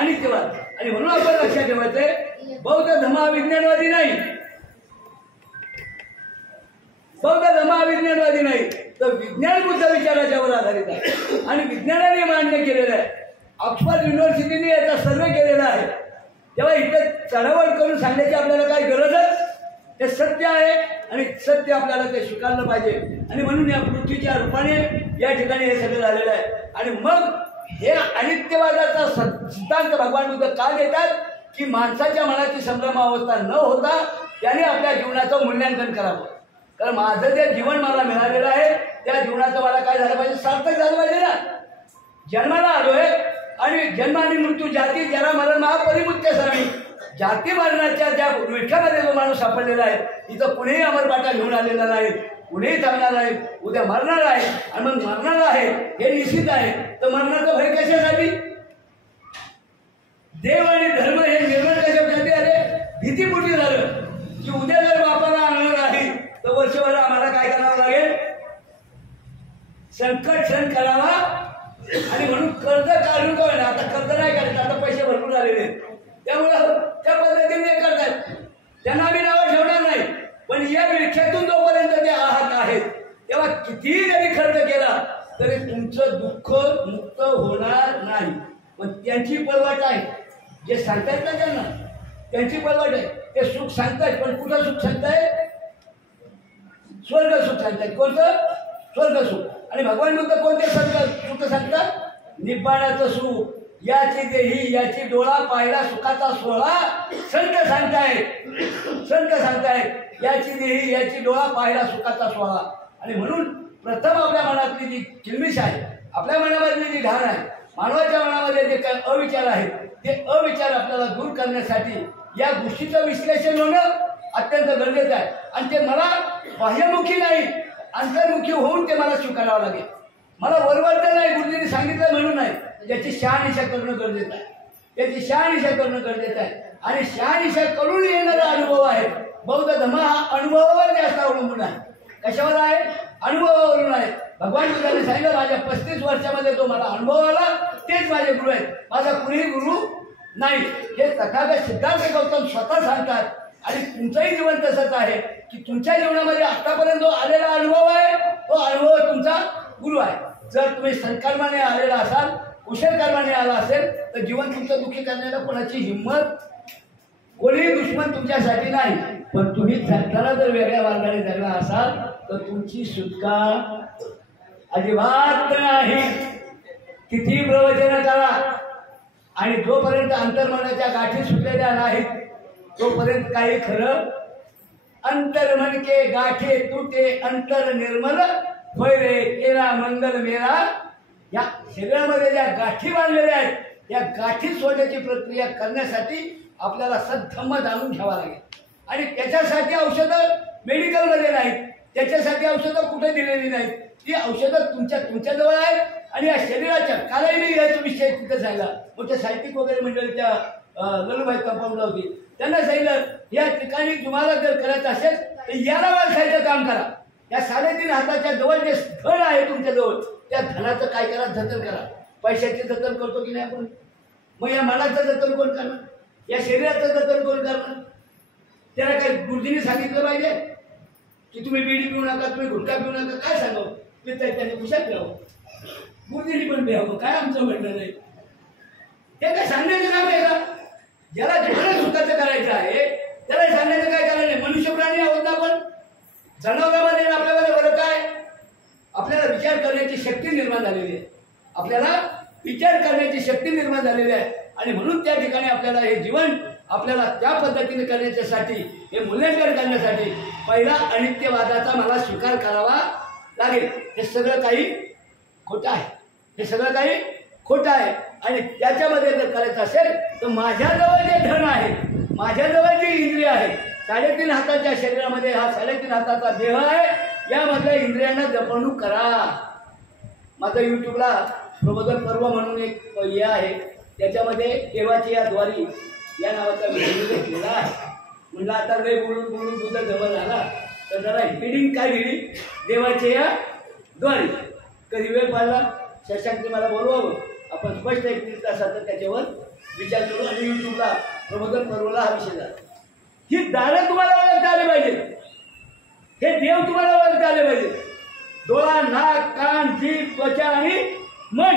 अनित्यवाद. आणि म्हणून आपण लक्षात ठेवायचंय, बौद्ध धर्म हा विज्ञानवादी नाही, बौद्ध धर्म हा विज्ञानवादी नाही, तर विज्ञान बुद्ध विचाराच्यावर आधारित आहे आणि विज्ञानाने मान्य केलेलं आहे. ऑक्सफर्ड युनिव्हर्सिटीने याचा सर्वे केलेला आहे. तेव्हा इथं चढवड करून सांगण्याची आपल्याला काही गरजच, हे सत्य आहे आणि सत्य आपल्याला ते स्वीकारलं पाहिजे. आणि म्हणून या पृथ्वीच्या रूपाने या ठिकाणी हे सगळं झालेलं आहे. आणि मग हे अनित्यवादाचा सिद्धांत भगवान बुद्ध का देतात की माणसाच्या मनाची संभ्रमावस्था न होता त्याने आपल्या जीवनाचं मूल्यांकन करावं. कारण माझं जे जीवन मला मिळालेलं आहे त्या जीवनाचं मला काय झालं पाहिजे? सार्थक झालं पाहिजे ना. जन्माला आलोय, आणि जन्म आणि मृत्यू जाती जरा मरण महापरिमुत्य सामी जाती मरणाच्या ज्या विठ्यामध्ये जो माणूस सापडलेला आहे तिथं कुणीही अमरपाटा घेऊन आलेला नाही, कुणीही थांबणार आहे, उद्या मरणार आहे आणि मग मरणार आहे हे निश्चित आहे. तर मरणाचं भय कशासाठी? देव आणि धर्म हे निर्माण कशासाठी आले? भीतीपोटी झालं की उद्या जर बापाला आणणार आहे तर वर्षभर आम्हाला काय करावं लागेल? संकट सहन करावा. आणि म्हणून कर्ज काढून का होईना, आता कर्ज नाही काढत, आता पैसे भरपूर आलेले त्यामुळं त्या पद्धतीने ते करतात. त्यांना आम्ही नावं ठेवणार नाही, पण या विख्यातून जोपर्यंत ते आहात आहेत तेव्हा कितीही जरी खर्च केला तरी तुमचं दुःख मुक्त होणार नाही. पण त्यांची पलवाट आहे, जे सांगतायत ना त्यांना त्यांची पलवाट आहे. ते सुख सांगतायत पण कुठं सुख सांगताय? स्वर्ग सुख सांगतायत. कोणतं? स्वर्ग सुख. आणि भगवान बुद्ध कोणते सुख सांगतात? निब्बाणाचं सुख. याची देही याची डोळा पाहिला सुखाचा सोहळा संत सांगताय याची देही याची डोळा पाहिला सुखाचा सोहळा. आणि म्हणून प्रथम आपल्या मनातली जी किलमिश आहे, आपल्या मनामधली जी घाण आहे, मानवाच्या मनामध्ये जे काही अविचार आहेत ते अविचार आपल्याला दूर करण्यासाठी या गोष्टीचं विश्लेषण होणं अत्यंत गरजेचं आहे. आणि ते मला बाह्यमुखी नाही, अंतर्मुखी होऊन ते मला स्वीकारावं लागेल. मला वरवरतं नाही, गुरुजींनी सांगितलं म्हणून नाही. याची शहानिशा करणं गरजेचं आहे, याची शहानिशा करणं गरजेचं आहे. आणि शहानिशा करून येणारा अनुभव आहे. बौद्ध धर्म हा अनुभवावर जास्त अवलंबून आहे. कशावर आहे? अनुभवावरून आहे. भगवान बुद्धाने सांगितलं माझ्या 35 वर्षामध्ये जो मला अनुभव आला तेच माझे गुरु आहेत, माझा कुणीही गुरु नाही. हे तथागत सिद्धार्थ गौतम स्वतः सांगतात. आणि तुमचंही जीवन तसंच आहे की तुमच्या जीवनामध्ये आतापर्यंत जो आलेला अनुभव आहे तो अनुभव तुमचा गुरु आहे. जर तुम्ही सत्कर्माने आलेला असाल, कुशल कर्माने आला असेल तर जीवन तुमचं दुःखी करण्याला कोणाची हिंमत, कोणीही दुश्मन तुमच्यासाठी नाही. पण तुम्ही जगताना जर वेगळ्या मार्गाने जगला असाल तर तुमची सुटका अजिबात नाही. किती प्रवचन करा आणि जोपर्यंत अंतर्मनाच्या गाठी सुटलेल्या नाहीत तोपर्यंत काही खरं. अंतर्मन के गाठे तुटे अंतर निर्मल होय रे केला मंगल मेरा. या शरीरामध्ये ज्या गाठी बांधलेल्या आहेत त्या गाठी सोडण्याची प्रक्रिया करण्यासाठी आपल्याला सद्धम्म जाणून घ्यावा लागेल. आणि त्याच्यासाठी औषधं मेडिकलमध्ये नाहीत, त्याच्यासाठी औषधं कुठे दिलेली नाहीत. ती औषधं तुमच्याजवळ आहेत. आणि या शरीराच्या कालही मी याचा विषय तिथे सांगितला. मोठ्या साहित्यिक वगैरे मंडळीच्या ललूभाई कंपाऊंडला होती, त्यांना सांगितलं या ठिकाणी तुम्हाला जर करायचं असेल तर याला वाचायचं काम करा. या 3.5 हाताच्या जवळ जे धन आहे तुमच्याजवळ त्या धनाचं काय करा? जतन करा. पैशाचे जतन करतो की नाही आपण? मग या मनाचं जतन कोण करणार? या शरीराचं जतन कोण करणार? त्याला काय गुरुजींनी सांगितलं पाहिजे की तुम्ही बिडी पिऊ नका, तुम्ही गुटखा पिऊ नका? काय सांगावं? ते त्याने कुशात राहावं, गुरुजींनी पण प्यावं. काय आमचं म्हणणं नाही, ते काय सांगण्याचं काम आहे का? ज्याला जीवन सुखाचं करायचं आहे त्याला सांगण्याचं काय करायचं नाही. मनुष्य प्राणी आहोत आपण, जनावरांमध्ये आपल्याला बरं काय? आपल्याला विचार करण्याची शक्ती निर्माण झालेली आहे, आपल्याला विचार करण्याची शक्ती निर्माण झालेली आहे. आणि म्हणून त्या ठिकाणी आपल्याला हे जीवन आपल्याला त्या पद्धतीने करण्याच्यासाठी, हे मूल्यांकन करण्यासाठी पहिला अनित्यवादाचा मला स्वीकार करावा लागेल. हे सगळं काही खोटं आहे, हे सगळं काही खोटं आहे. आणि त्याच्यामध्ये जर करायचं असेल तर माझ्याजवळ जे धन आहे, माझ्याजवळ जे इंद्रिय आहे, 3.5 हाताच्या शरीरामध्ये हा 3.5 हाताचा देह आहे, यामधल्या इंद्रियांना जपणूक करा. माझं यूट्यूबला प्रबोधन पर्व म्हणून एक हे आहे, त्याच्यामध्ये देवाची या द्वारी या नावाचा व्हिडिओ केला आहे. म्हणलं आता लय बोलून तुझा जवळ झाला तर जरा हिडिंग काय हिडी देवाच्या या द्वारी. कधी वेळ पाहिला शशांकने मला बोलवावं, आपण स्पष्ट 1 तासाचं त्याच्यावर विचार करू. आणि यूट्यूबला प्रबोधन पर्वला हा विषय झाला. ही दारं तुम्हाला ओळखता आले पाहिजे, हे देव तुम्हाला ओळखता आले पाहिजे. डोळा, नाक, कान, जीभ, त्वचा आणि मन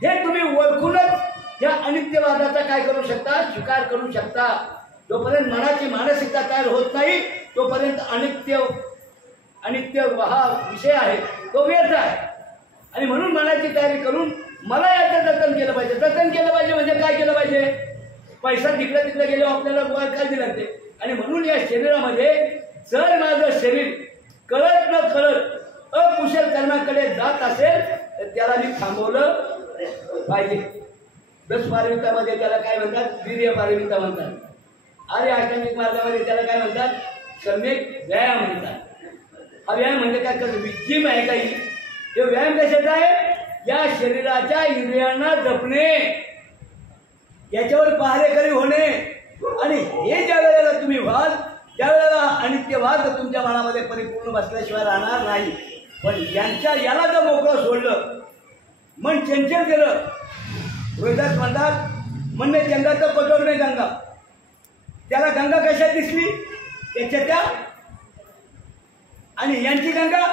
हे तुम्ही ओळखूनच या अनित्यवादाचा काय करू शकता? स्वीकार करू शकता. जोपर्यंत मनाची मानसिकता तयार होत नाही तोपर्यंत अनित्य हा विषय आहे तो व्यर्थ आहे. आणि म्हणून मनाची तयारी करून मला याचं जतन केलं पाहिजे. जतन केलं पाहिजे म्हणजे काय केलं पाहिजे? पैसा तिकडे गेल्यावर आपल्याला गोळा काळजी लागते. आणि म्हणून या शरीरामध्ये जर माझं शरीर कळत न कळत अकुशल कर्माकडे जात असेल तर त्याला मी थांबवलं पाहिजे. 10 पारमितामध्ये त्याला काय म्हणतात? वीर्य पारमिता म्हणतात. आर्य अष्टांगिक मार्गामध्ये त्याला काय म्हणतात? सम्यक व्यायाम म्हणतात. हा व्यायाम म्हणजे काय करतो? जिम आहे काही. हे व्यायाम कशाचा आहे? या शरीराच्या इंद्रियांना जपणे, याच्यावर पहारेकरी होणे. आणि हे ज्या वेळेला तुम्ही व्हाल त्यावेळेला अनित्यवाद तुमच्या मनामध्ये परिपूर्ण बसल्याशिवाय राहणार नाही. पण याला जर मोकळं सोडलं, मन चंचल केलं, रोहिदास म्हणतात म्हणणे गंगा तर कठोर नाही गंगा. त्याला गंगा कशात दिसली? त्याच्या त्या. आणि यांची गंगा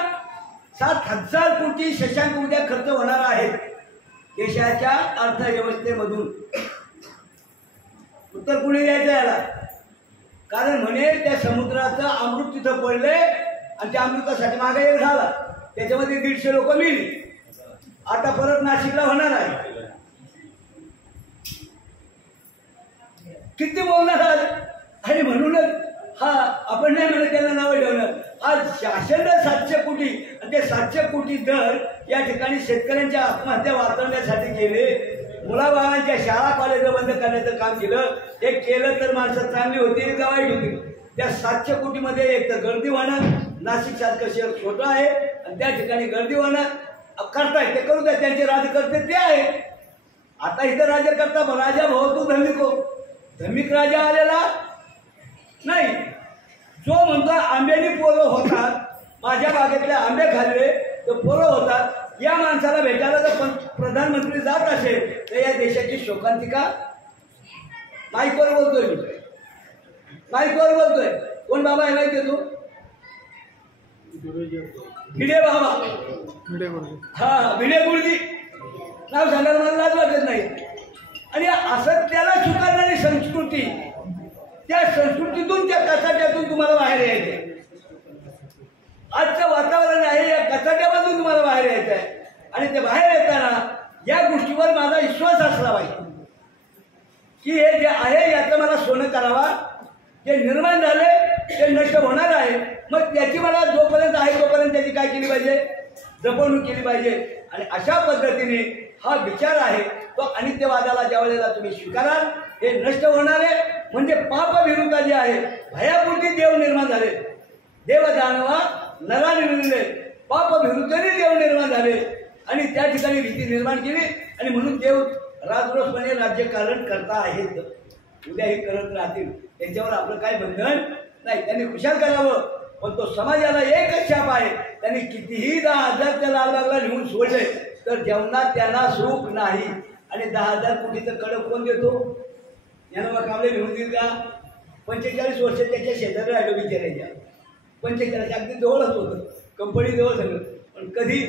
7,000 कोटी शशांक उद्या खर्च होणार आहेत देशाच्या अर्थव्यवस्थेमधून. उत्तर कुणी द्यायचं याला? कारण म्हणे त्या समुद्राचं अमृत तिथं पडले आणि त्या अमृतासाठी मागे झाला, त्याच्यामध्ये 150 लोक मिळली. आता परत नाशिकला होणार आहे. किती बोलणार आज. आणि म्हणूनच हा आपण नाही म्हणत त्याला नावं ठेवणार. आज शासन 700 कोटी आणि ते 700 कोटी दर या ठिकाणी शेतकऱ्यांच्या आत्महत्या वाचवण्यासाठी केले. मुलाबाळांच्या शाळा कॉलेज बंद करण्याचं काम केलं. हे केलं तर माणसं चांगली होती का वाईट होती? त्या 700 कोटीमध्ये एक तर गर्दी होणार. नाशिक सारखं शहर छोटं आहे आणि त्या ठिकाणी गर्दी होणार. करताय ते करू द्या, त्यांचे राजकर्ते ते आहे. आता इथं राज्यकर्ता राजा भाऊ तू धमिको, धमिक राजा आलेला नाही. जो म्हणतो आंब्यानी पोरं होतात, माझ्या बागेतले आंबे खाल्ले तर पोरं होतात, या माणसाला भेटायला जर प्रधानमंत्री जात असेल तर या देशाची शोकांतिका. माईकवर बोलतोय, माईकवर बोलतोय. कोण बाबा आहे माहिती तू? भिडे बाबा. हा, भिडे गुरुजी नाव सांगायला मला लाज वाटत नाही. आणि असं त्याला स्वीकारणारी संस्कृती, त्या संस्कृतीतून त्या कचाट्यातून तुम्हाला बाहेर यायचे. आजचं वातावरण आहे या कचाट्यामधून तुम्हाला बाहेर यायचं आहे. आणि ते बाहेर येताना या गोष्टीवर माझा विश्वास असला पाहिजे की हे जे आहे याचं मला सोनं करावा. जे निर्माण झाले ते नष्ट होणार आहे. मग त्याची मला जोपर्यंत आहे तोपर्यंत त्याची काय केली पाहिजे? जपवणूक केली पाहिजे. आणि अशा पद्धतीने हा विचार आहे तो अनित्यवादाला ज्या वेळेला तुम्ही स्वीकाराल हे नष्ट होणार आहे. म्हणजे पाप विरुद्ध जे आहे, भयापूर्ती देव निर्माण झाले. देव दानवा नरा निर्मिले, पाप विरुद्धने देव निर्माण झाले आणि त्या ठिकाणी भीती निर्माण केली. आणि म्हणून देव राजरोसपणे राज्यकारण करता आहेत. उद्याही करत राहतील, त्यांच्यावर आपलं काय बंधन नाही. त्यांनी खुशाल करावं. पण तो समाजाला एकच छाप आहे. त्यांनी कितीही 10,000 त्या लालबागला लिहून सोडले तर जेवणात त्यांना सुख नाही. आणि 10,000 कोटीचं कडक कोण देतो? यानं मग कामले लिहून देईल का? 45 वर्ष त्याच्या शेजारी राहिलो बिचारायच्या. 45 अगदी जवळच होतं, कंपनी जवळ सगळं. पण कधी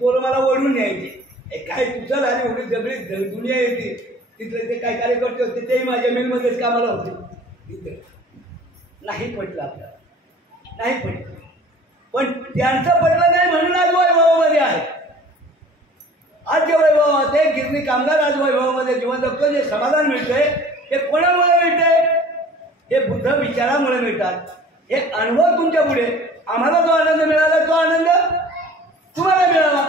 पोरं मला ओढून यायचे, काय तुझं झाली एवढी सगळी दुनिया येते. तिथले ते काय कार्यकर्ते होते तेही माझ्या मिलमध्येच कामाला होते. तिथे नाही पटलं आपल्याला, नाही पटलं. पण त्यांचं पटलं नाही म्हणून आज वैभवामध्ये आहे. आज जे वैभवात आहे, गिरणी कामगार आज वैभवामध्ये जीवन जगतो. जे समाधान मिळतंय हे कोणामुळे मिळतंय? हे बुद्ध विचारामुळे मिळतात. हे अनुभव तुमच्या पुढे. आम्हाला जो आनंद मिळाला तो आनंद तुम्हाला मिळाला.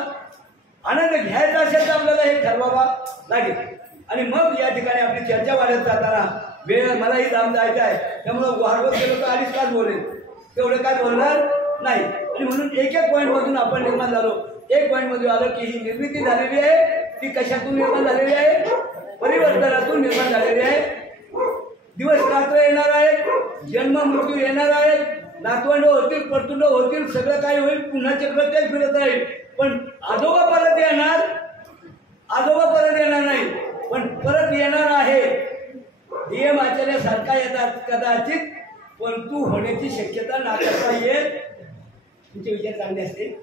आनंद घ्यायचा असेल तर आपल्याला हे ठरवावा लागेल. आणि मग या ठिकाणी आपली चर्चा वाढत जाताना वेळ मलाही लांब जायचं आहे, त्यामुळं वाढवत गेलो तर 2.5 तास बोलेल, तेवढं काय बोलणार नाही. आणि म्हणून एक पॉईंटमधून आपण निर्माण झालो. एक पॉईंटमध्ये आलं की ही निर्मिती झालेली आहे. ती कशातून निर्माण झालेली आहे? परिवर्तनातून निर्माण झालेली आहे. दिवस रात्र येणार आहेत, जन्म मृत्यू येणार आहेत, नातवंड होतील, परतुंड होतील, सगळं काही होईल. पुन्हा चक्र तेच फिरत राहील. पण आजोबा परत येणार, आजोबा परत येणार नाही, पण परत येणार आहे. नियम आचरण्यासारखा येतात कदाचित, पण तू होण्याची शक्यता नाकारता येत. तुमचे विचार चांगले असतील.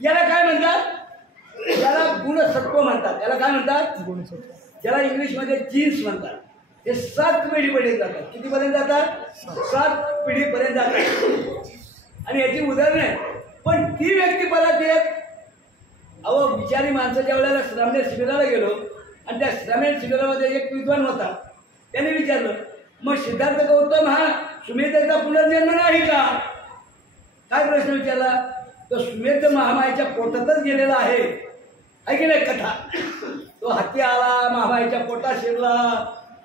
याला काय म्हणतात? याला गुणसत्व म्हणतात. याला काय म्हणतात? गुणसत्व. ज्याला इंग्लिशमध्ये जीन्स म्हणतात. हे 7 पिढीपर्यंत जातात. कितीपर्यंत जातात? 7 पिढीपर्यंत जातात. आणि याची उदाहरण आहे. पण ती व्यक्ती परत येत. अहो विचारी माणसं ज्या वेळेला श्रामणे शिबिराला गेलो आणि त्या श्रामणे शिबिरामध्ये एक विद्वान होता. त्याने विचारलं, मग सिद्धार्थ गौतम हा सुमेधेचा पुनर्जन्म नाही का? काय प्रश्न विचारला? तो सुमेध महामायेच्या पोटातच गेलेला आहे की नाही कथा. तो हत्ती आला, महाबाईच्या पोटात शिरला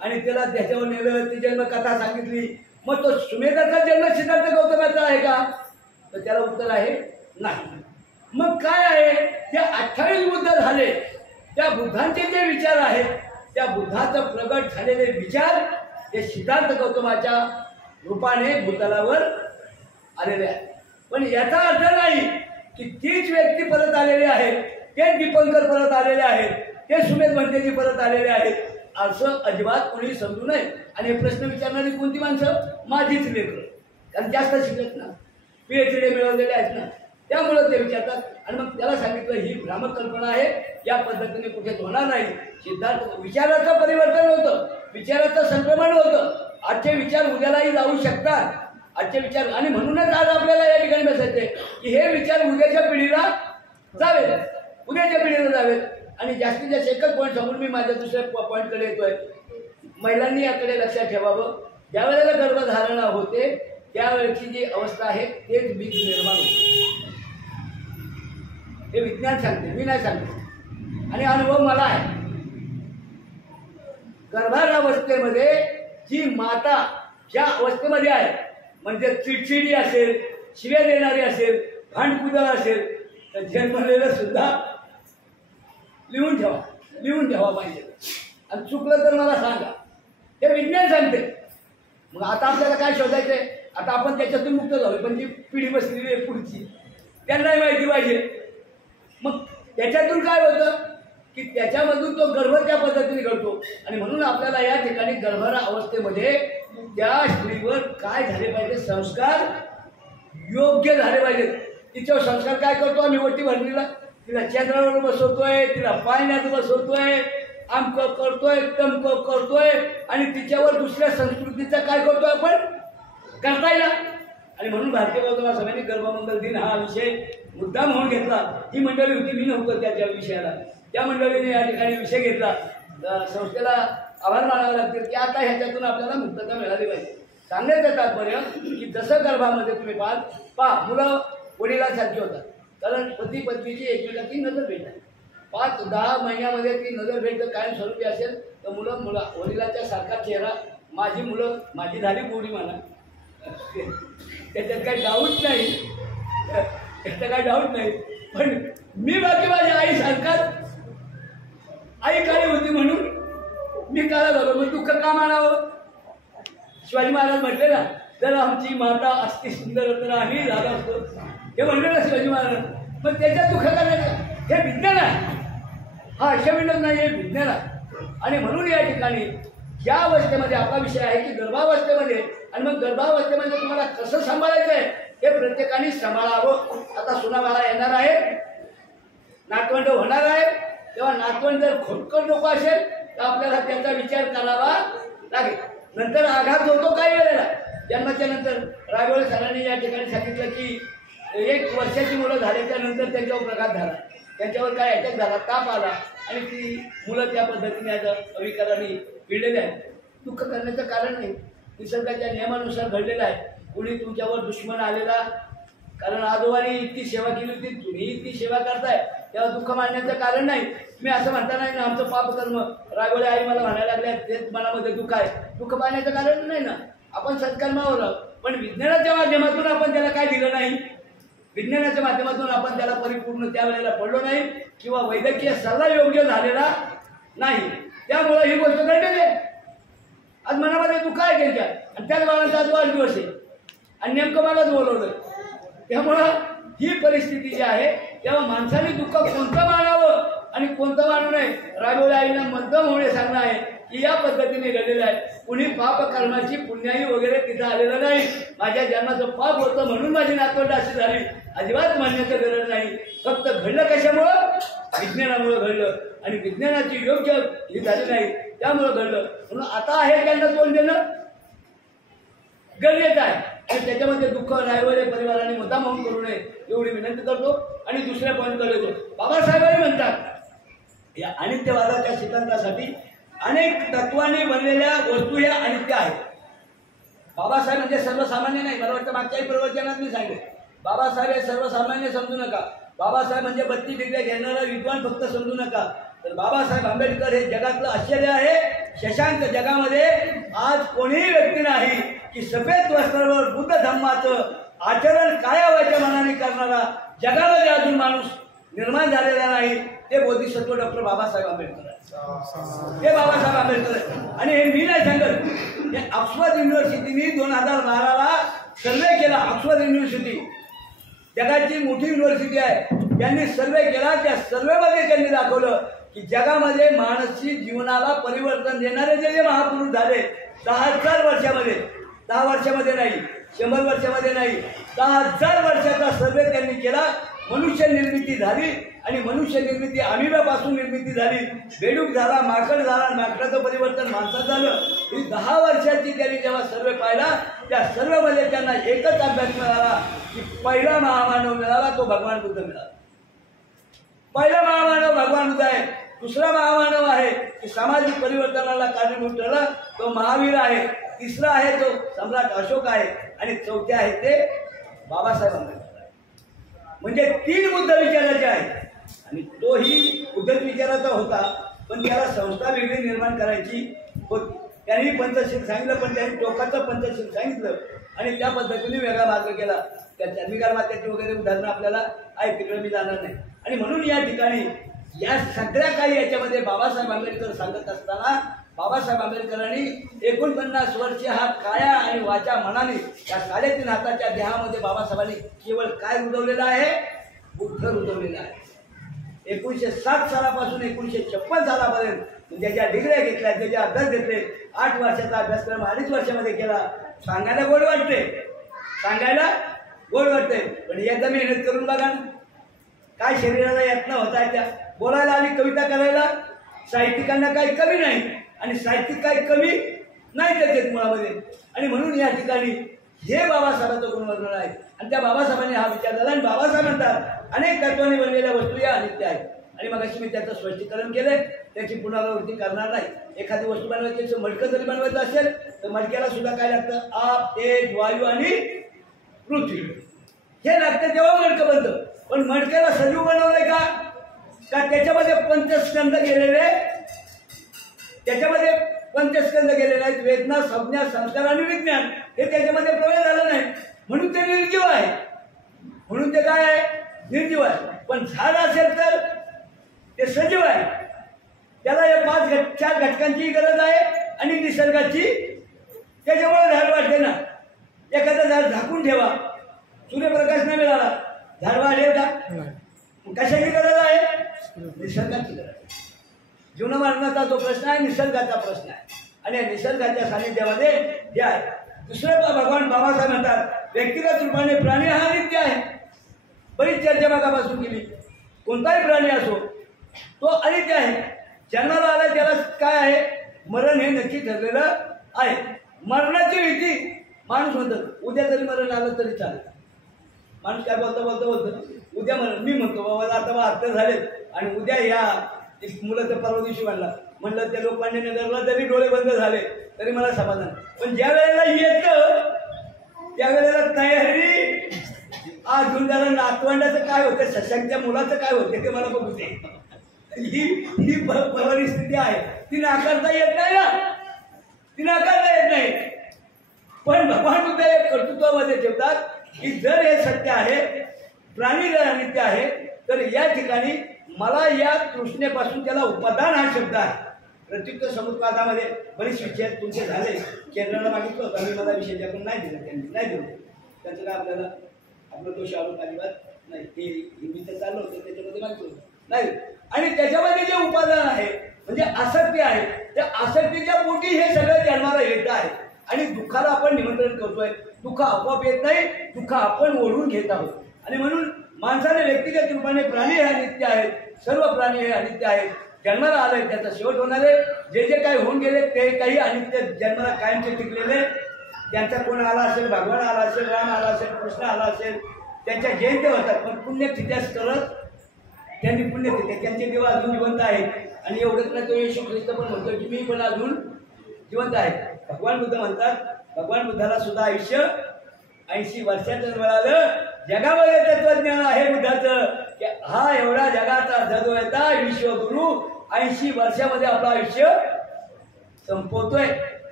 आणि त्याला त्याच्यावर नेलं, ती जन्मकथा सांगितली. मग तो सुमेधाचा जन्म सिद्धार्थ गौतमाचा आहे का? तर त्याला उत्तर आहे नाही. मग काय आहे? जे 28 बुद्ध झाले, त्या बुद्धांचे जे विचार आहेत, त्या बुद्धाचं प्रगट झालेले विचार हे सिद्धार्थ गौतमाच्या रूपाने भूतलावर आलेले आहेत. पण याचा अर्थ नाही की तीच व्यक्ती परत आलेली आहे, तेच दीपंकर परत आलेले आहेत, ते सुमेध भंतेजी परत आलेले आहेत, असं अजिबात कोणी समजू नये. आणि हे प्रश्न विचारणारी कोणती माणसं? माझीच लेकरं, कारण जास्त शिकत ना, PhD मिळवलेले आहेत ना, त्यामुळं ते विचारतात. आणि मग त्याला सांगितलं ही भ्रामक कल्पना आहे, या पद्धतीने कुठेच होणार नाही. सिद्धार्थ विचाराचं परिवर्तन होतं, विचाराचं संक्रमण होतं. आजचे विचार उद्यालाही जाऊ शकतात, आजचे विचार. आणि म्हणूनच आज आपल्याला या ठिकाणी बसायचे की हे विचार उद्याच्या पिढीला जावेत, उद्याच्या पिढीला जावेत. आणि जास्तीत जास्त एकच पॉईंट समोर मी माझ्या दुसऱ्या पॉईंटकडे येतोय. महिलांनी याकडे लक्षात ठेवावं. ज्या वेळेला गर्भधारणा होते त्यावेळेची जी अवस्था आहे तेच बीज निर्माण होते. हे विज्ञान सांगते, मी नाही सांगते. आणि अनुभव मला आहे. गर्भावस्थेमध्ये जी माता ज्या अवस्थेमध्ये आहे, म्हणजे चिडचिडी असेल, शिव्या देणारी असेल, भांडकुदळ असेल, तर जन्मलेलं सुद्धा लिहून ठेवा पाहिजे. आणि चुकलं तर मला सांगा, हे विज्ञान सांगते. मग आता आपल्याला काय शोधायचंय? आता आपण त्याच्यातून मुक्त झालो, पण जी पिढी बसलेली आहे पुढची, त्यांनाही माहिती पाहिजे. मग त्याच्यातून काय होतं की त्याच्यामधून तो गर्भ त्या पद्धतीने घडतो. आणि म्हणून आपल्याला या ठिकाणी गर्भारा अवस्थेमध्ये त्या स्त्रीवर काय झाले पाहिजे? संस्कार योग्य झाले पाहिजेत. तिच्यावर संस्कार काय करतो आम्ही? ओटी भरणीला तिला चंद्रावर बसवतोय, तिला पाण्यात बसवतोय, आमक करतोय, तमक करतोय. आणि तिच्यावर दुसऱ्या संस्कृतीचा काय करतोय आपण? करता येईल. आणि म्हणून भारतीय बौद्ध सभेने गर्भमंगल दिन हा विषय मुद्दाम म्हणून घेतला. ही मंडळी होती, मी नव्हतो त्या विषयाला, त्या मंडळीने या ठिकाणी विषय घेतला. संस्थेला आभार मानावे लागतील की आता ह्याच्यातून आपल्याला मुक्तता मिळाली पाहिजे. सांगायचं तात्पर्य की जसं गर्भामध्ये तुम्ही पहा मुलं वडिलांसारखी होतात, कारण पती पत्नीची एकमेकांची नजर भेट आहे. 5-10 महिन्यामध्ये ती नजर भेट जर कायम स्वरूपी असेल तर मुलं वडिलांच्या सारखा चेहरा. माझी झाली गोडी म्हणा, त्याच्यात काही डाऊट नाही, पण मी बाकी माझ्या आई सारखाच, आई काळी होती म्हणून मी काळा झालो. मग दुःख का मानावं? शिवाजी महाराज म्हटले ना, जर आमची माता असती सुंदर तर आम्ही झालो असतो, हे म्हणले ना शिवाजी महाराज. मग त्याच्यात दुःख करायचं, हे विज्ञान आहे. हा अशा नाही, हे विज्ञान आहे. आणि म्हणून या ठिकाणी या अवस्थेमध्ये आपला विषय आहे की गर्भावस्थेमध्ये, आणि मग गर्भावस्थेमध्ये तुम्हाला कसं सांभाळायचं आहे हे प्रत्येकाने सांभाळावं. आता सुनाबाळा येणार आहे, नातवंड होणार आहे, तेव्हा नातवंड जर खोटकर लोक असेल तर आपल्याला त्याचा विचार करावा लागेल. नंतर आघात होतो काही वेळेला जन्माच्या नंतर. रायगोळे सरांनी या ठिकाणी सांगितलं की 1 वर्षाची मुलं झाल्याच्या नंतर त्यांच्यावर प्रघात झाला, त्यांच्यावर काय अटॅक झाला, ताप आला, आणि ती मुलं त्या पद्धतीने आता अविकाराने पिळलेले आहेत. दुःख करण्याचं कारण नाही, निसर्गाच्या नियमानुसार घडलेलं आहे. कुणी तुमच्यावर दुश्मन आलेला, कारण आजोबांनी इतकी सेवा केली होती, तुम्ही इतकी सेवा करताय, तेव्हा दुःख मांडण्याचं कारण नाही. तुम्ही असं म्हणता नाही ना आमचं पाप कर्म, रायगोळे आई मला म्हणायला लागल्या तेच मनामध्ये दुःख आहे, दुःख पाहण्याचं कारण नाही ना. आपण सत्कर्मावर आहोत, पण विज्ञानाच्या माध्यमातून आपण त्याला काय दिलं नाही, विज्ञानाच्या माध्यमातून आपण त्याला परिपूर्ण त्यावेळेला पडलो नाही, किंवा वैद्यकीय सल्ला योग्य झालेला नाही. त्यामुळं ही गोष्ट घडलेली आहे. आज मनामध्ये दुःख आहे त्यांच्या, आणि त्याच बाळांचा आज वाढदिवस आहे, आणि नेमकं मलाच बोलवलं. त्यामुळं ही परिस्थिती जी आहे, तेव्हा माणसाने दुःख कोणतं मानावं आणि कोणतं मानू नये, रायगोळे आईला मध्यम होणे सांगणं आहे की या पद्धतीने घडलेलं आहे. कुणी पाप कर्माची पुण्याई वगैरे तिथं आलेलं नाही. माझ्या जन्माचं पाप होतं म्हणून माझी नातवंड अशी झाली, अजिबात मानण्याचं गरज नाही. फक्त घडलं कशामुळं? विज्ञानामुळं घडलं, आणि विज्ञानाची योग्य ही झाली नाही, त्यामुळं घडलं. म्हणून आता आहे त्यांना तोंड देणं गरजेचं आहे, आणि त्याच्यामध्ये दुःख रायगोळे परिवाराने मुद्दाम म्हणून करू नये एवढी विनंती करतो. आणि दुसऱ्या पॉईंटकडे येतो. बाबासाहेबांनी म्हणतात या अनित्यवादाच्या सिद्धांतासाठी अनेक तत्वांनी बनलेल्या वस्तू या अनित्य आहेत. बाबासाहेब म्हणजे सर्वसामान्य नाही, मला वाटतं मागच्याही प्रवचनात मी सांगितलं, बाबासाहेब हे सर्वसामान्य समजू नका. बाबासाहेब म्हणजे 32 डिग्र्या घेणारा विद्वान फक्त समजू नका. तर बाबासाहेब आंबेडकर हे जगातलं आश्चर्य आहे. शशांक जगामध्ये आज कोणीही व्यक्ती नाही की सफेद वस्त्रावर बुद्ध धम्माचं आचरण कायावाच्या मनाने करणारा जगामध्ये अजून माणूस निर्माण झालेला नाही. ते बोधिसत्व डॉक्टर बाबासाहेब आंबेडकर आहे. हे बाबासाहेब आंबेडकर आहे. आणि हे मी नाही सांगत, हे ऑक्सफर्ड युनिव्हर्सिटीने 2012ला सर्वे केला. ऑक्सफर्ड युनिव्हर्सिटी जगाची मोठी युनिव्हर्सिटी आहे. त्यांनी सर्वे केला. त्या सर्वेमध्ये त्यांनी दाखवलं की जगामध्ये मानसिक जीवनाला परिवर्तन देणारे जे महापुरुष झाले 10,000 वर्षामध्ये, 10 वर्षामध्ये नाही, 100 वर्षामध्ये नाही, 10,000 वर्षाचा सर्वे त्यांनी केला. मनुष्य निर्मिती झाली आणि मनुष्य निर्मिती अमिबापासून निर्मिती झाली. बेडूक झाला, माकड झाला, माकडाचं परिवर्तन माणसात झालं. ही 10 वर्षाची त्यांनी जेव्हा सर्वे पाहिला, त्या सर्वेमध्ये त्यांना एकच अभ्यास मिळाला की पहिला महामानव मिळाला तो भगवान बुद्ध मिळाला. पहिला महामानव भगवान बुद्ध आहे. दुसरा महामानव आहे की सामाजिक परिवर्तनाला कारणीभूत ठरला तो महावीर आहे. तिसरा आहे तो सम्राट अशोक आहे. आणि चौथे आहे ते बाबासाहेब आंबेडकर. म्हणजे 3 बुद्ध विचाराचे आहेत. आणि तोही बुद्धच विचाराचा होता, पण त्याला संस्था वेगळी निर्माण करायची होती. त्यांनी पंचशील सांगितलं, पण त्यांनी टोकाचं पंचशील सांगितलं आणि त्या पद्धतीने वेगळा मार्ग केला. त्या चंद्रिका मात्याची वगैरे उदाहरणं आपल्याला आहे, तिकडे मी जाणार नाही. आणि म्हणून या ठिकाणी या सगळ्या काही याच्यामध्ये बाबासाहेब आंबेडकर सांगत असताना बाबासाहेब आंबेडकरांनी 49 वर्ष हा काया आणि वाचा मनाने या 3.5 हाताच्या देहामध्ये बाबासाहेबांनी केवळ काय रुजवलेलं आहे? बुद्ध रुजवलेलं आहे. 1907 सालापासून 1956 सालापर्यंत ज्याच्या डिग्र्या घेतल्या, ज्याचे अभ्यास घेतले, 8 वर्षाचा अभ्यासक्रम 2.5 वर्षामध्ये केला. सांगायला गोड वाटते, सांगायला गोड वाटते, पण एकदा मेहनत करून बघा ना. काय शरीराला यातना होता त्या बोलायला आणि कविता करायला. साहित्यिकांना काही कमी नाही आणि साहित्यिक काही कमी नाही त्याच्यात मुळामध्ये. आणि म्हणून या ठिकाणी हे बाबासाहेबांचं गुणवर्णन आहे. आणि त्या बाबासाहेबांनी हा विचार झाला. आणि बाबासाहेब म्हणतात अनेक तत्वांनी बनलेल्या वस्तू या अनित्य आहेत. आणि मग अशी मी त्याचं स्पष्टीकरण केलंय, त्याची पुनरावृत्ती करणार नाही. एखादी वस्तू बनवायची मडकं जरी बनवायचं असेल तर मडक्याला सुद्धा काय लागतं? आप, तेज, वायू आणि पृथ्वी हे लागतं तेव्हा मडकं बनतं. पण मडक्याला सजीव बनवलंय का? त्याच्यामध्ये पंचस्कंद गेलेले, त्याच्यामध्ये पंचस्कंद गेलेले आहेत. वेदना, संज्ञा, संस्कार आणि विज्ञान हे त्याच्यामध्ये प्रवेश झालं नाही, म्हणून ते निर्जीव आहे. म्हणून ते काय आहे? निर्जीव आहे. पण झाड असेल तर ते सजीव आहे. त्याला या 4 घटकांची गरज आहे आणि निसर्गाची. त्याच्यामुळे झाड वाढते ना. एखादं झाड झाकून ठेवा, सूर्यप्रकाश नाही मिळाला, झाड वाढेल का? कशाची गरज आहे? निसर्गाची गरज आहे. जीवनमरणाचा जो प्रश्न आहे निसर्गाचा प्रश्न आहे. आणि या निसर्गाच्या सानिध्यामध्ये हे आहे. दुसरं भगवान बाबासाहेब म्हणतात व्यक्तिगत रूपाने प्राणी हा नित्य आहे. बरीच चर्चा मागापासून केली. कोणताही प्राणी असो तो अनित्य आहे. जन्माला आला त्याला काय आहे? मरण हे नक्की ठरलेलं आहे. मरणाची भीती माणूस म्हणतात उद्या जरी मरण आलं तरी चालेल. माणूस काय बोलतो उद्या मरण. मी म्हणतो बाबा आता 72 झाले आणि उद्या या मुलं तर परवा दिवशी म्हणलं त्या लोकमान्य नगरला जरी डोळे बंद झाले तरी मला समाधान. पण ज्या वेळेला येतं त्यावेळेला तयारी अजून त्याला नातवंडाचं काय होतं, शशांकच्या मुलाचं काय होतं ते मला बघू दे. ही परिस्थिती आहे. ती नाकारता येत नाही ना, ती नाकारता येत नाही. पण भगवान बुद्ध एक कर्तृत्वामध्ये ठेवतात की जर हे सत्य आहे, प्राणी जर अनित्य आहे, तर या ठिकाणी मला या तृष्णेपासून त्याला उपादान हा शब्द आहे. प्रत्युत्तर समुत्पादामध्ये बरेच विषय तुमचे झाले. केंद्राला मागितलं होतं मी, मला विषय त्यातून नाही दिलं, त्यांनी नाही दिलं. त्यांचं काय आपल्याला आपलं दोष आरोप अजिबात नाही. ते हिंदीचं चाललं होतं त्याच्यामध्ये मागितलं नाही. आणि त्याच्यामध्ये जे उपादान आहे म्हणजे आसक्ती आहे, त्या आसक्तीच्या पोटी हे सगळं जन्माला येत आहे. आणि दुःखाला आपण निमंत्रण करतोय. दुःख आपोआप येत नाही, दुःख आपण ओढून घेत आहोत. आणि म्हणून माणसाने व्यक्तिगत रूपाने प्राणी हे अनित्य आहेत. सर्व प्राणी हे अनित्य आहेत. जन्माला आलंय त्याचा शेवट होणारे. जे जे काही होऊन गेले ते काही अनित्य जन्माला कायमचे टिकलेले. त्यांचा कोण आला असेल, भगवान आला असेल, राम आला असेल, कृष्ण आला असेल, त्यांच्या जयंत्या होतात. पण पुण्यतिथ्यास करत त्यांनी पुण्यतिथ्या त्यांचे देव अजून जिवंत आहेत. आणि एवढंच नाही, तो येशू ख्रिस्त पण म्हणतो की मी पण अजून जिवंत आहे. भगवान बुद्ध म्हणतात, भगवान बुद्धाला सुद्धा आयुष्य 80 वर्षाचं मिळालं. जगामध्ये तत्वज्ञान आहे बुद्धाचं की हा एवढा जगाचा जगवता विश्वगुरु 80 वर्षामध्ये आपलं आयुष्य संपवतोय.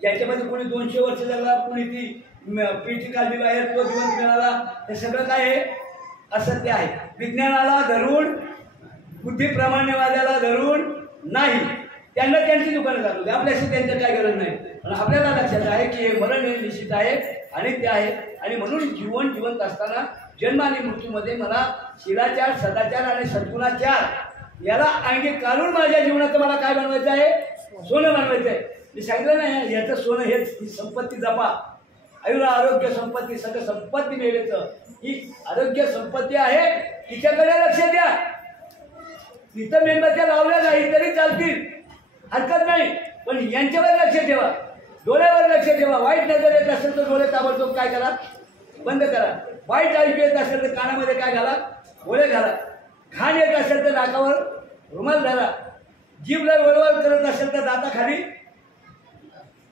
याच्यामध्ये कोणी 200 वर्ष जगला, कोणी ती पिठी काढली बाहेर, तो दिवस मिळाला. हे सगळं काय आहे? असत्य आहे. विज्ञानाला धरून, बुद्धिप्रमाण्यवाद्याला धरून नाही. त्यांना त्यांची दुकानं चालू दे, आपल्याशी त्यांचं काय गरज नाही. पण आपल्याला लक्षात आहे की हे मरण हे निश्चित आहे आणि ते आहे. आणि म्हणून जीवन जिवंत असताना जन्म आणि मृत्यूमध्ये मला शिलाचार, सदाचार आणि सद्गुणाचार याला अंगीकारून माझ्या जीवनाचं मला काय बनवायचं आहे? सोनं बनवायचं आहे. मी सांगितलं नाही, याचं सोनं हेच, ही संपत्ती जपा. आयुर आरोग्य संपत्ती सगळं संपत्ती मिळायचं. ही आरोग्य संपत्ती आहे, तिच्याकडे लक्ष द्या. तिथं मेणबत्त्या लावल्या नाही तरी चालतील, हरकत नाही. पण यांच्यावर लक्ष ठेवा, डोळ्यावर लक्ष ठेवा. वाईट नजर येत असेल तर डोळे ताबडतोब काय करा? बंद करा. वाईट ऐकू येत असेल तर कानामध्ये काय घाला? गोळे घाला. घाण येत असेल तर नाकावर रुमाल घाला. जीभला वळवळ करत असेल तर दाताखाली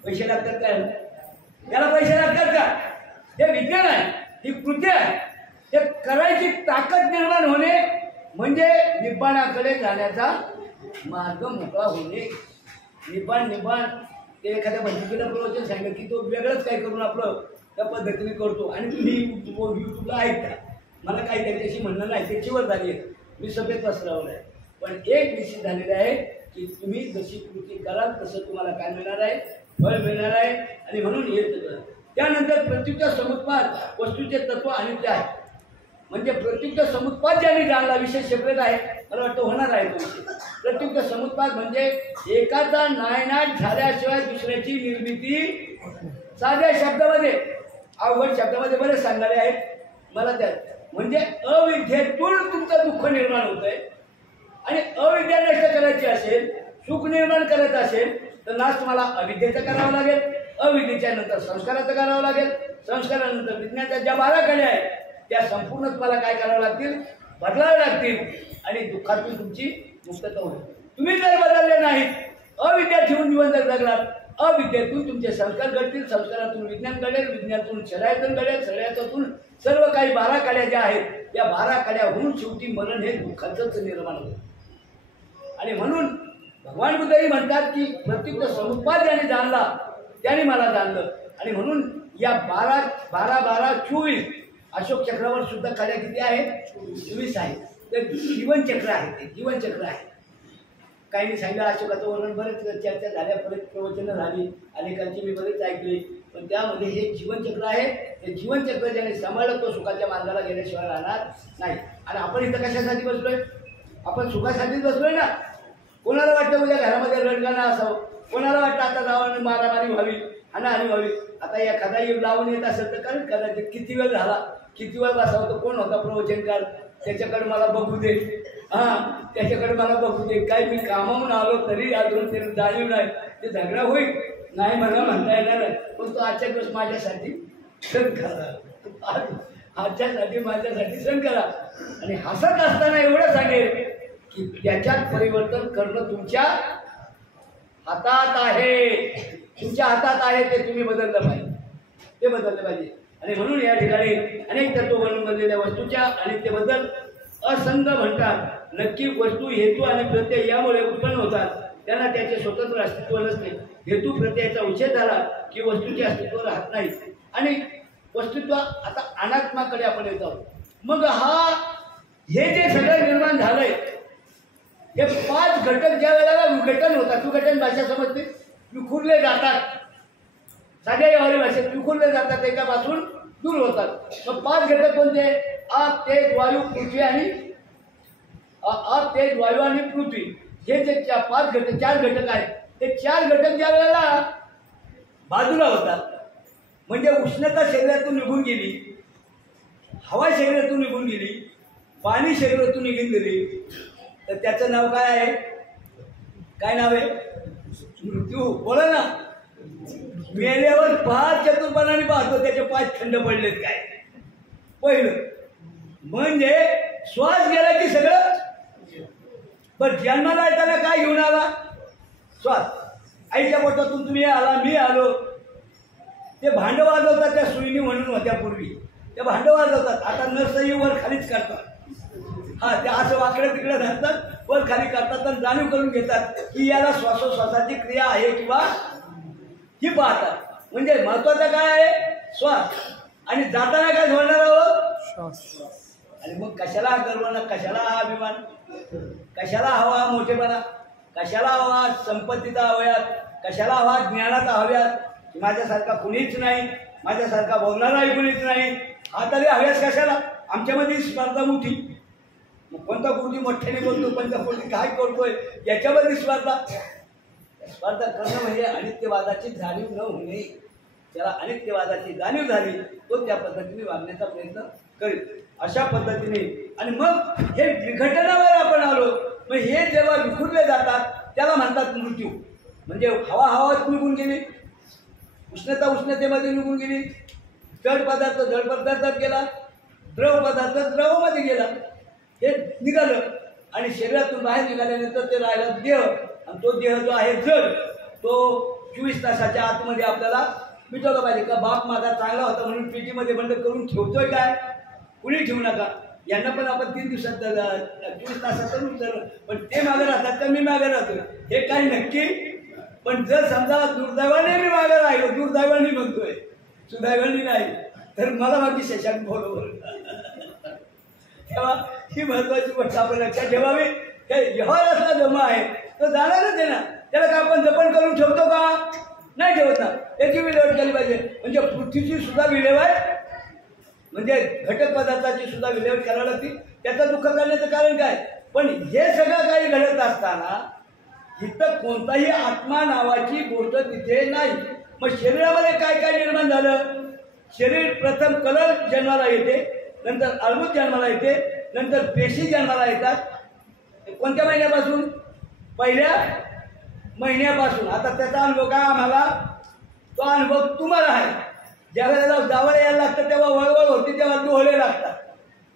पैसे लागतात काय? त्याला पैसे लागतात का? हे विज्ञान आहे, ही कृती आहे. हे करायची ताकद निर्माण होणे म्हणजे निब्बाणाकडे जाण्याचा मार्ग मोकळा होणे. निब्बाण ते एखाद्या बंधुकीला प्रवचन सांगितलं की तो वेगळंच काय करून आपलं त्या पद्धतीने करतो आणि तुम्ही यूट्यूबला ऐकता. मला काही त्याच्याशी म्हणणं नाही, त्याच्यावर झाली आहे. मी सफेद वस्त्रावर आहे. पण एक निश्चित झालेलं आहे की तुम्ही जशी कृती कराल तसं तुम्हाला काय मिळणार आहे? फळ मिळणार आहे. आणि म्हणून हे त्यानंतर प्रत्युत्तर समुत्पाद वस्तूचे तत्व आणि ते आहे. म्हणजे प्रत्युत्तर समुत्पाद ज्यांनी जाणला विषय सेपरेट आहे, मला वाटतं होणार आहे तो विषय. प्रत्युत्तर समुत्पाद म्हणजे एकाचा नायनाट झाल्याशिवाय दुसऱ्याची निर्मिती. साध्या शब्दामध्ये, अवघड शब्दामध्ये बरेच सांगणारे आहेत मला त्यात. म्हणजे अविद्येतून तुमचं दुःख निर्माण होत आहे. आणि अविद्या नष्ट करायची असेल, सुख निर्माण करायचं असेल तर नाश तुम्हाला अविद्येचं करावं लागेल. अविद्येच्या नंतर संस्काराचं करावं लागेल. संस्कारानंतर विज्ञानाच्या ज्या 12 कड्या आहेत त्या संपूर्ण तुम्हाला काय करावं लागतील? बदलावे लागतील. आणि दुःखातून तुमची मुक्तता होईल. तुम्ही जर बदलले नाहीत, अविद्या ठेवून जीवन जर जगलात, अविद्येतून तुमचे संस्कार घडतील, संस्कारातून विज्ञान घडेल, विज्ञानातून शर्यतून घडेल, शर्यतातून सर्व काही 12 कड्या ज्या आहेत त्या 12 कड्या होऊन शेवटी मरण हे दुःखाचंच निर्माण होतं. आणि म्हणून भगवान बुद्धही म्हणतात की प्रत्युत्तर समुत्पाद ज्याने जाणला त्याने मला जाणलं. आणि म्हणून या 12 अशोक चक्रावर सुद्धा कड्या किती आहेत? 24 आहेत. तर जीवनचक्र आहे, ते जीवनचक्र आहे. काहींनी सांगितलं अशोकाचं वर्णन, बरेच चर्चा झाल्या, बरेच प्रवचनं झाली, अनेकांची मी बरेच ऐकली. पण त्यामध्ये हे जीवनचक्र आहे. ते जीवनचक्र ज्याने सांभाळलं तो सुखाच्या मार्गाला गेल्याशिवाय राहणार नाही. आणि आपण इथं कशासाठी बसलोय? आपण सुखासाठीच बसलोय ना. कोणाला वाटतं उद्या घरामध्ये रणगाणं असावं, कोणाला वाटतं आता जावं मारामारी व्हावी, हाणाहाणी व्हावी. आता एखादा लावून येत असेल तर कारण कदाचित किती वेळ झाला, किती वेळ बसावं, तर कोण होता प्रवचनकार, त्याच्याकडे मला बघू दे, त्याच्याकडे मला बघू दे. काय मी कामावून आलो तरी अजून तरी जाणीव नाही. ते झगडा होईल नाही मला म्हणता येणार नाही. पण तो आजच्या दिवस माझ्यासाठी सण करा, आजच्यासाठी माझ्यासाठी सण करा. आणि हसत असताना एवढं सांगेल की त्याच्यात परिवर्तन करणं तुमच्या हातात आहे. तुमच्या हातात आहे, ते तुम्ही बदललं पाहिजे, ते बदललं पाहिजे. आणि म्हणून या ठिकाणी अनेक तत्व बनून बनलेल्या वस्तूच्या अनित्यबद्दल असंग म्हणतात. नक्की वस्तू, हेतू आणि प्रत्यय यामुळे उत्पन्न होतात. त्यांना त्याचे स्वतंत्र अस्तित्व नसते. हेतू प्रत्ययाचा उच्छेद झाला की वस्तूचे अस्तित्व राहत नाही. आणि वस्तुत्व आता अनात्माकडे आपण येत आहोत. मग हे जे सगळं निर्माण झालंय, हे 5 घटक ज्या वेळेला विघटन होतात, विघटन भाषा समजते, विखुरले जातात. साध्या व्यवहारी भाषेत विखुरले जातात, एकापासून दूर होतात. मग 5 घटक कोणते? आप, तेज, वायू, पृथ्वी आणि आप, तेज, वायू आणि पृथ्वी. हे जे 4 घटक आहेत, ते 4 घटक ज्या वेळेला बाजूला होतात, म्हणजे उष्णता शरीरातून निघून गेली, हवा शरीरातून निघून गेली, पाणी शरीरातून निघून गेली, तर त्याचं नाव काय आहे? काय नाव आहे? मृत्यू. बोला ना. मेल्यावर 5 चतुर्पानाने पाहतो त्याचे 5 खंड पडलेत काय? पहिलं म्हणजे श्वास गेला की सगळं. पण जन्माला येताना काय घेऊन आला? श्वास. आईच्या पोटातून तुम्ही आला, मी आलो. ते भांड वाजवतात त्या सुईनी म्हणून होत्या पूर्वी, ते भांड वाजवतात. आता नर्सही वर खालीच करतात. हा ते असं वाकडं तिकडे धरतात वर खाली करतात आणि जाणीव करून घेतात की याला श्वासोश्वासाची क्रिया आहे किंवा ही पाहतात. म्हणजे महत्वाचं काय आहे श्वास आणि जाताना काय सोडणार आहोत. आणि मग कशाला हा गर्व ना कशाला हा अभिमान कशाला हवा मोठेपणा कशाला हवा संपत्तीचा हव्यात कशाला हवा ज्ञानाचा हव्यात माझ्यासारखा कुणीच नाही माझ्यासारखा बोलणाराही कुणीच नाही हा तरी हव्यास कशाला. आमच्यामध्ये स्पर्धा मोठी कोणता गुरुजी मोठ्याने बोलतो कोणता गुरुजी काय करतोय याच्यामध्ये स्पर्धा करणं म्हणजे अनित्यवादाची जाणीव न होणे. त्याला अनित्यवादाची जाणीव झाली तो त्या पद्धतीने वागण्याचा प्रयत्न करेल अशा पद्धतीने. आणि मग हे विघटनावर आपण आलो. मग हे जेव्हा विखुरले जातात त्याला म्हणतात मृत्यू. म्हणजे हवाच निघून गेली उष्णता उष्णतेमध्ये निघून गेली जड पदार्थात गेला द्रव पदार्थ द्रवमध्ये गेला हे निघालं आणि शरीरातून बाहेर निघाल्यानंतर ते राहिला देह आणि तो देह जो आहे जड तो 24 तासाच्या आतमध्ये आपल्याला मिटवला पाहिजे. का बाप माझा चांगला होता म्हणून पेटीमध्ये बंद करून ठेवतोय काय कुणी ठेवू नका. यांना पण आपण 3 दिवसात 24 तासात विचारलं पण ते मागं राहतात तर मी मागं राहतो हे काही नक्की. पण जर समजा दुर्दैवाने मी मागं राहिलो दुर्दैवाने म्हणतोय सुदैवाने नाही तर मला बाकी शशांक बरोबर. तेव्हा ही महत्वाची गोष्ट आपण लक्षात ठेवावी. जेव्हा असला जमा आहे तो जाणारच आहे ना. त्याला का आपण जपण करून ठेवतो का नाही ठेवत ना. याची विल्हेवाट केली पाहिजे. म्हणजे पृथ्वीची सुद्धा विल्हेवाट म्हणजे घटक पदार्थाची सुद्धा विल्हेवाट करावी लागते. त्याचं दुःख करण्याचं कारण काय. पण हे सगळं काही घडत असताना इथं कोणताही आत्मा नावाची गोष्ट तिथे नाही. मग शरीरामध्ये काय काय निर्माण झालं. शरीर प्रथम कलर जन्माला येते नंतर अर्बुद जन्माला येते नंतर पेशी जन्माला येतात. कोणत्या महिन्यापासून पहिल्या महिन्यापासून. आता त्याचा अनुभव काय आम्हाला तो अनुभव तुम्हाला आहे. ज्यावेळेला जावळ यायला लागतं तेव्हा वळवळ होती तेव्हा डोळे लागतात.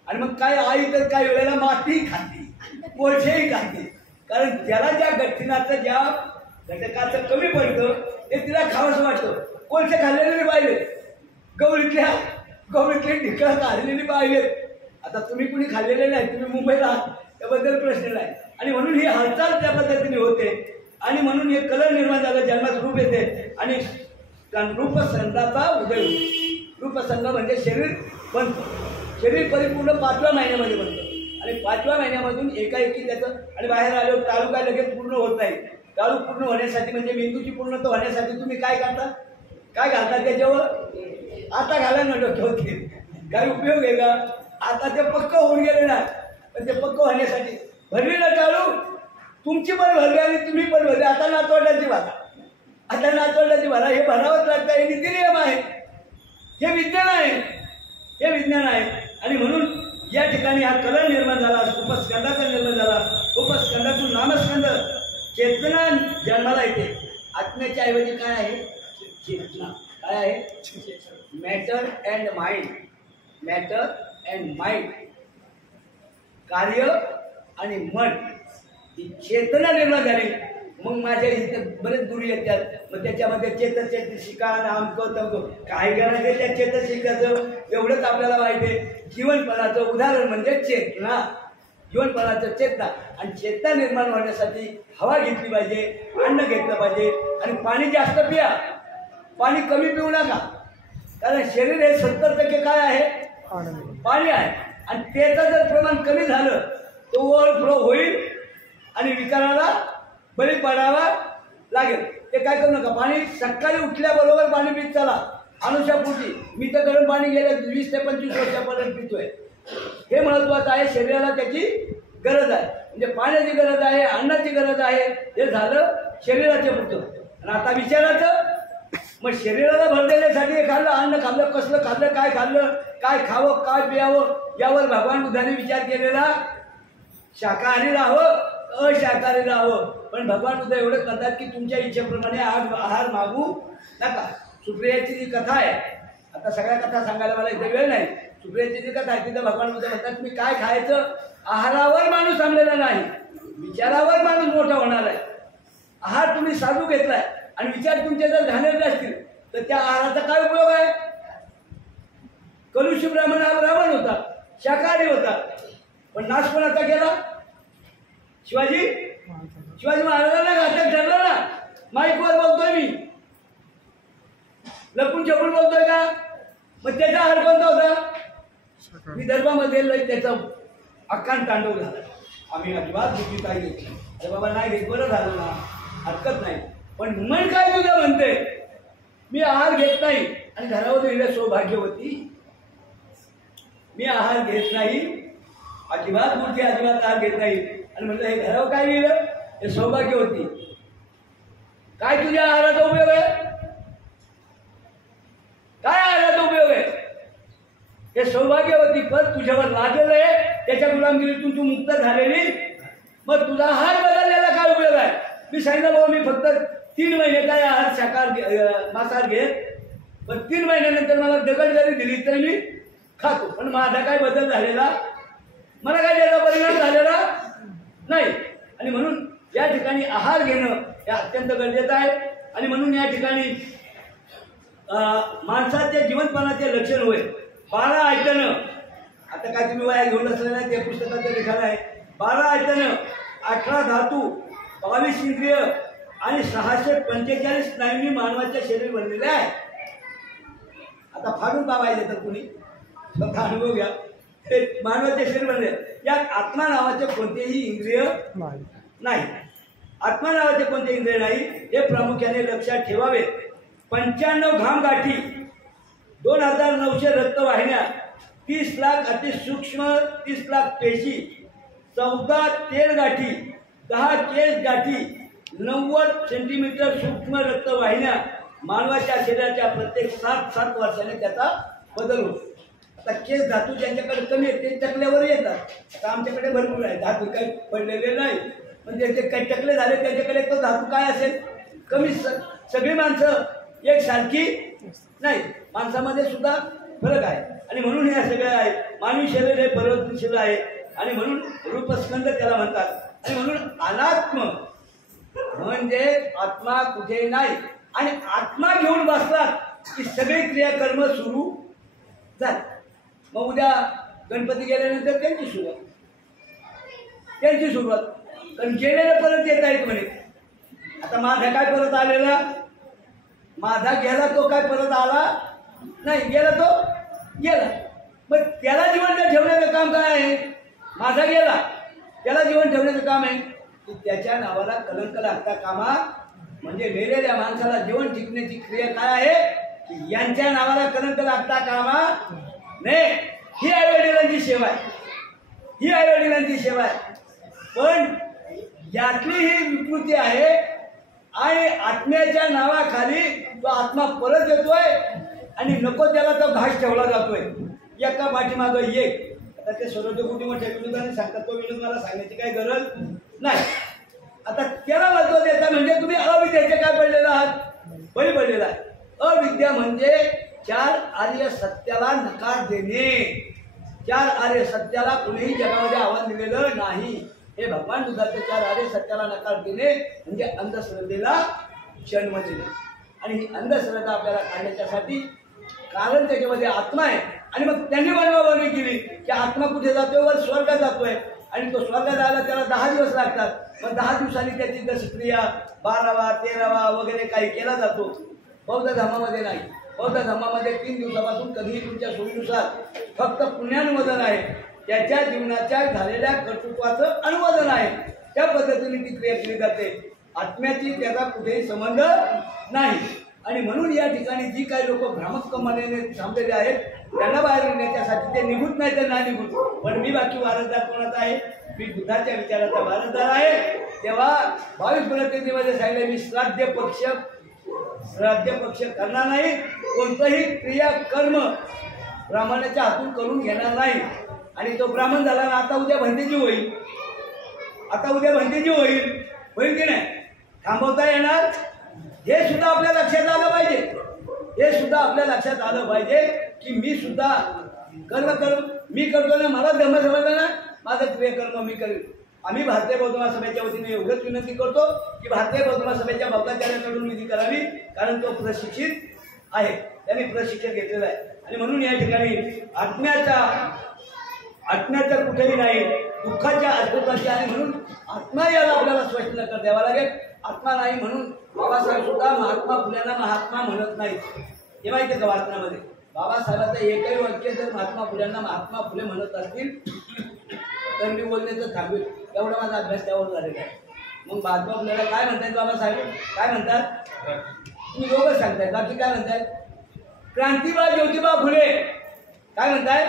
आणि मग काय आई तर काही वेळेला माती खाते कोळशेही खाते. कारण त्याला ज्या गठीणाचं ज्या घटकाचं कमी पडतं ते तिला खावंसं वाटतं. कोळशे खाल्लेले पाहिजे गवळीतले ढिकळं काढलेली पाहिजे. आता तुम्ही कुणी खाल्लेले नाही तुम्ही मुंबईला आहात त्याबद्दल प्रश्न नाही. आणि म्हणून ही हालचाल त्या पद्धतीने होते आणि म्हणून हे कलर निर्माण झालं जन्मात रूप येते आणि रूपसंगाचा उदय होतो. रूपसंग म्हणजे शरीर बनतं. शरीर परिपूर्ण 5व्या महिन्यामध्ये बनतं आणि 5व्या महिन्यामधून एकाएकी त्याचं आणि बाहेर आल्यावर टाळू काय लगेच पूर्ण होत नाही. टाळू पूर्ण होण्यासाठी म्हणजे मेंदूची पूर्णता होण्यासाठी तुम्ही काय करता काय घालता त्याच्यावर आता घालायला नको होते काही उपयोग आहे का. आता ते पक्क होऊन गेले ना पण ते पक्क होण्यासाठी भरली ना टाळू तुमची पण भरली आणि तुम्ही पण भरली. आता नातवंडाची भरा आता नातवंडाची भरा हे भरावंच लागतं. हे नीतिनियम आहे हे विज्ञान आहे हे विज्ञान आहे. आणि म्हणून या ठिकाणी हा कलर निर्माण झाला उपस्कंदाचा निर्माण झाला. उपस्कंदातून नामस्कंद चेतना जन्माला येते. आत्म्याच्या ऐवजी काय आहे चेतना. काय आहे matter and mind. Matter and mind कार्य आणि मन ही चेतना निर्माण झाली. मग माझ्या इथे बरेच दुरी येतात. मग त्याच्यामध्ये चेतशिका आमकं तमकं काय करायचं त्या चेतशिकाचं एवढंच आपल्याला माहिती आहे. जीवनपणाचं उदाहरण म्हणजे चेतना. जीवनपणाचं चेतना आणि चेतना निर्माण होण्यासाठी हवा घेतली पाहिजे अन्न घेतलं पाहिजे आणि पाणी जास्त पिया. पाणी कमी पिऊ नका कारण शरीर हे 70% काय आहे पाणी आहे आणि त्याचं जर प्रमाण कमी झालं तो ओव्हरफ्लो होईल आणि विकाराला बळी पडावा लागेल. ते काय करू नका. पाणी सकाळी उठल्याबरोबर पाणी पित चला अनुषापोटी. मी तर गरम पाणी गेल्या 20 ते 25 वर्षापर्यंत पितोय. हे महत्वाचं आहे. शरीराला त्याची गरज आहे म्हणजे पाण्याची गरज आहे अन्नाची गरज आहे. हे झालं शरीराच्या पुरतं. आणि आता विचाराचं मग शरीराला भर देण्यासाठी हे खाल्लं अन्न खाल्लं कसलं खाल्लं काय खावं काय प्यावं यावर भगवान बुद्धाने विचार केलेला. शाकाहारी राहावं अशाकाहारी राहावं. पण भगवान बुद्ध एवढंच म्हणतात की तुमच्या इच्छेप्रमाणे आहार मागू नका. सुप्रियाची जी कथा आहे आता सगळ्या कथा सांगायला मला इथे वेळ नाही. सुप्रियाची जी कथा आहे तिथं भगवान बुद्ध म्हणतात तुम्ही काय खायचं. आहारावर माणूस थांबलेला नाही विचारावर माणूस मोठा होणार आहे. आहार तुम्ही साधू घेतलाय आणि विचार तुमचे जर घाणेरडे असतील तर त्या आहाराचा काय उपयोग आहे. कलुषी ब्राह्मण हा ब्राह्मण होता शाकाहारी होता पण नाश कोणाचा केला? शिवाजी महाराजांना घातक ठरलं ना. माईकवर बोलतोय मी, लपून छपून बोलतोय का? मग त्याचा आहार कोणता होता? विदर्भामध्ये त्याचा अक्कान तांडव झाला. आम्ही अजिबात बुद्धी काय घेतली. अरे बाबा नाही घेत, बरं झालं ना, हरकत नाही. पण म्हण काय तुझं म्हणते, मी आहार घेत नाही आणि घरावर लिहिलं सौभाग्यवती. मी आहार घेत नाही, अजिबात मूर्ती अजिबात आहार घेत नाही. आणि म्हटलं हे घरावर काय लिहिलं? हे सौभाग्यवती. काय तुझ्या आहाराचा उपयोग आहे? काय आहाराचा उपयोग आहे? हे सौभाग्यवती पद तुझ्यावर लागलेलं आहे, त्याच्या गुलामगिरीतून तू मुक्त झालेली. मग तुझा आहार बदललेला काय उपयोग आहे? मी सांगितलं बाबा मी फक्त 3 महिने काय आहार मांसाहार घेत, पण 3 महिन्यानंतर मला दगड जरी दिली तरी मी खातो. पण माझा काय बदल झालेला? मला काय त्याचा परिणाम झालेला नाही. आणि म्हणून या ठिकाणी आहार घेणं हे अत्यंत गरजेचं आहे. आणि म्हणून या ठिकाणी माणसाच्या जीवनपणाचे लक्षण होय 12 आयतनं. आता काय तुम्ही वया घेऊन असले नाही, ते पुस्तकाचं लिखाण आहे. 12 आयतनं, 18 धातू, 22 इंद्रिय आणि 645 स्नायूंनी मानवाचे शरीर बनलेले आहे. आता फाडून पाहायचं तर कुणी स्वतः अनुभव घ्या. ते मानवाचे शरीर बनले. यात आत्मा नावाचे कोणतेही इंद्रिय नाही. आत्मा नावाचे कोणते इंद्रिय नाही हे प्रामुख्याने लक्षात ठेवावे. 95 घामगाठी, 2900 रक्तवाहिन्या, 30 लाख अतिसूक्ष्म 30 लाख पेशी, 14 तेलगाठी, 10 केस गाठी, 90 सेंटीमीटर सूक्ष्म रक्तवाहिन्या. मानवाच्या शरीराच्या प्रत्येक 7 वर्षाने त्याचा बदल होतो. आता केस धातू ज्यांच्याकडे कमी आहेत ते टकल्यावर येतात. आता आमच्याकडे भरपूर आहे धातू, काही पडलेले नाही. म्हणजे ते काही टकले झाले त्यांच्याकडे तो धातू काय असेल कमी. सगळी माणसं एकसारखी नाही, माणसामध्ये सुद्धा फरक आहे. आणि म्हणून हे सगळं आहे. मानवी शरीर हे परिवर्तनशील आहे आणि म्हणून रूपस्कंद त्याला म्हणतात. आणि म्हणून अनात्म म्हणजे आत्मा कुठे नाही. आणि आत्मा घेऊन बसतात की सगळे क्रियाकर्म सुरू झाले. मग उद्या गणपती गेल्यानंतर त्यांची सुरुवात कारण गेलेलं परत येत आहेत म्हणे. आता माझा काय परत आलेला? माझा गेला तो काय परत आला नाही, गेला तो गेला. मग त्याला जिवंत ठेवण्याचं काम काय आहे? माझा गेला, त्याला जिवंत ठेवण्याचं काम आहे की त्याच्या नावाला कलंक लागता कामा. म्हणजे मेलेल्या माणसाला जीवन टिकण्याची क्रिया काय आहे की यांच्या नावाला कलंक लागता कामा नाही. ही आईवडिलांची सेवा आहे, ही आईवडिलांची सेवा आहे. पण यातली ही विकृती आहे आणि आत्म्याच्या नावाखाली तो आत्मा परत येतोय आणि नको त्याला तो घास ठेवला जातोय एका पाठीमागं एक. आता ते सर्वोच्च कुटुंबाच्या विनोदाने सांगतात, तो विनोद मला सांगण्याची काही गरज नाही. आता त्याला महत्व देता म्हणजे तुम्ही अविद्याचे काय पडलेला आहात, बळी पडलेला आहे. अविद्या म्हणजे 4 आर्य सत्याला नकार देणे. 4 आर्य सत्याला कुणीही जगामध्ये आव्हान दिलेलं नाही. हे भगवान बुद्धाचे 4 आर्य सत्याला नकार देणे म्हणजे अंधश्रद्धेला जन्म देणे. आणि ही अंधश्रद्धा आपल्याला काढण्याच्यासाठी कारण त्याच्यामध्ये आत्मा आहे. आणि मग त्यांनी बनवाबनवी केली की आत्मा कुठे जातोय, वर स्वर्गात जातोय. आणि तो स्वर्गात जायला त्याला 10 दिवस लागतात. मग 10 दिवसांनी त्याची दशक्रिया 12वा 13वा वगैरे काही केला जातो. बौद्ध धर्मामध्ये नाही. बौद्ध धर्मामध्ये 3 दिवसापासून कधीही तुमच्या सोयीनुसार फक्त पुण्यानुमोदन आहे. त्याच्या जीवनाच्या झालेल्या कर्तृत्वाचं अनुमोदन आहे. त्या पद्धतीने ती क्रिया केली जाते. आत्म्याची त्याचा कुठेही संबंध नाही. आणि म्हणून या ठिकाणी जी काही लोक भ्रामक कमाने थांबलेले आहेत त्यांना बाहेर नेण्यासाठी ते निघूत नाही तर नाही निघूत. पण मी बाकी वारसदार कोणाचा आहे? मी बुद्धाच्या विचाराचा वारसदार आहे. तेव्हा 22 गुणतेमध्ये सांगितले मी श्राद्ध पक्ष करणार नाही. कोणतंही क्रिया कर्म ब्राह्मणाच्या हातून करून घेणार नाही. आणि तो ब्राह्मण झाला ना, आता उद्या भंतेजी होईल, आता उद्या भंतेजी होईल की नाही? थांबवता येणार? हे सुद्धा आपल्या लक्षात आलं पाहिजे. हे सुद्धा आपल्या लक्षात आलं पाहिजे की मी सुद्धा कर्म मी करतो ना, मला धर्म समजला ना, माझं क्रियाकर्म मी करेन. आम्ही भारतीय बौद्ध महासभेच्या वतीने एवढंच विनंती करतो की भारतीय बौद्ध महासभेच्या भक्ताचार्यांकडून विधी करावी. कारण तो प्रशिक्षित आहे, त्यांनी प्रशिक्षण घेतलेलं आहे. आणि म्हणून या ठिकाणी आत्म्याचं कुठेही नाही, दुःखाच्या अस्तित्वाची आहे. म्हणून आत्मा याला आपल्याला स्पष्ट लक्षात द्यावा लागेल. आत्मा नाही म्हणून बाबासाहेब सुद्धा महात्मा फुलेंना महात्मा म्हणत नाहीत. हे माहिती आहे का वाचनामध्ये बाबासाहेबांचं एकही वाक्य जर महात्मा फुलेंना महात्मा फुले म्हणत असतील तर मी बोलण्याचं थांबेल. एवढा माझा अभ्यास त्यावर झालेला आहे. मग महात्मा फुलेला काय म्हणतायत बाबासाहेब, काय म्हणतात तुम्ही दोघं सांगताय, बाकी काय म्हणताय? क्रांतिबा ज्योतिबा फुले काय म्हणताय?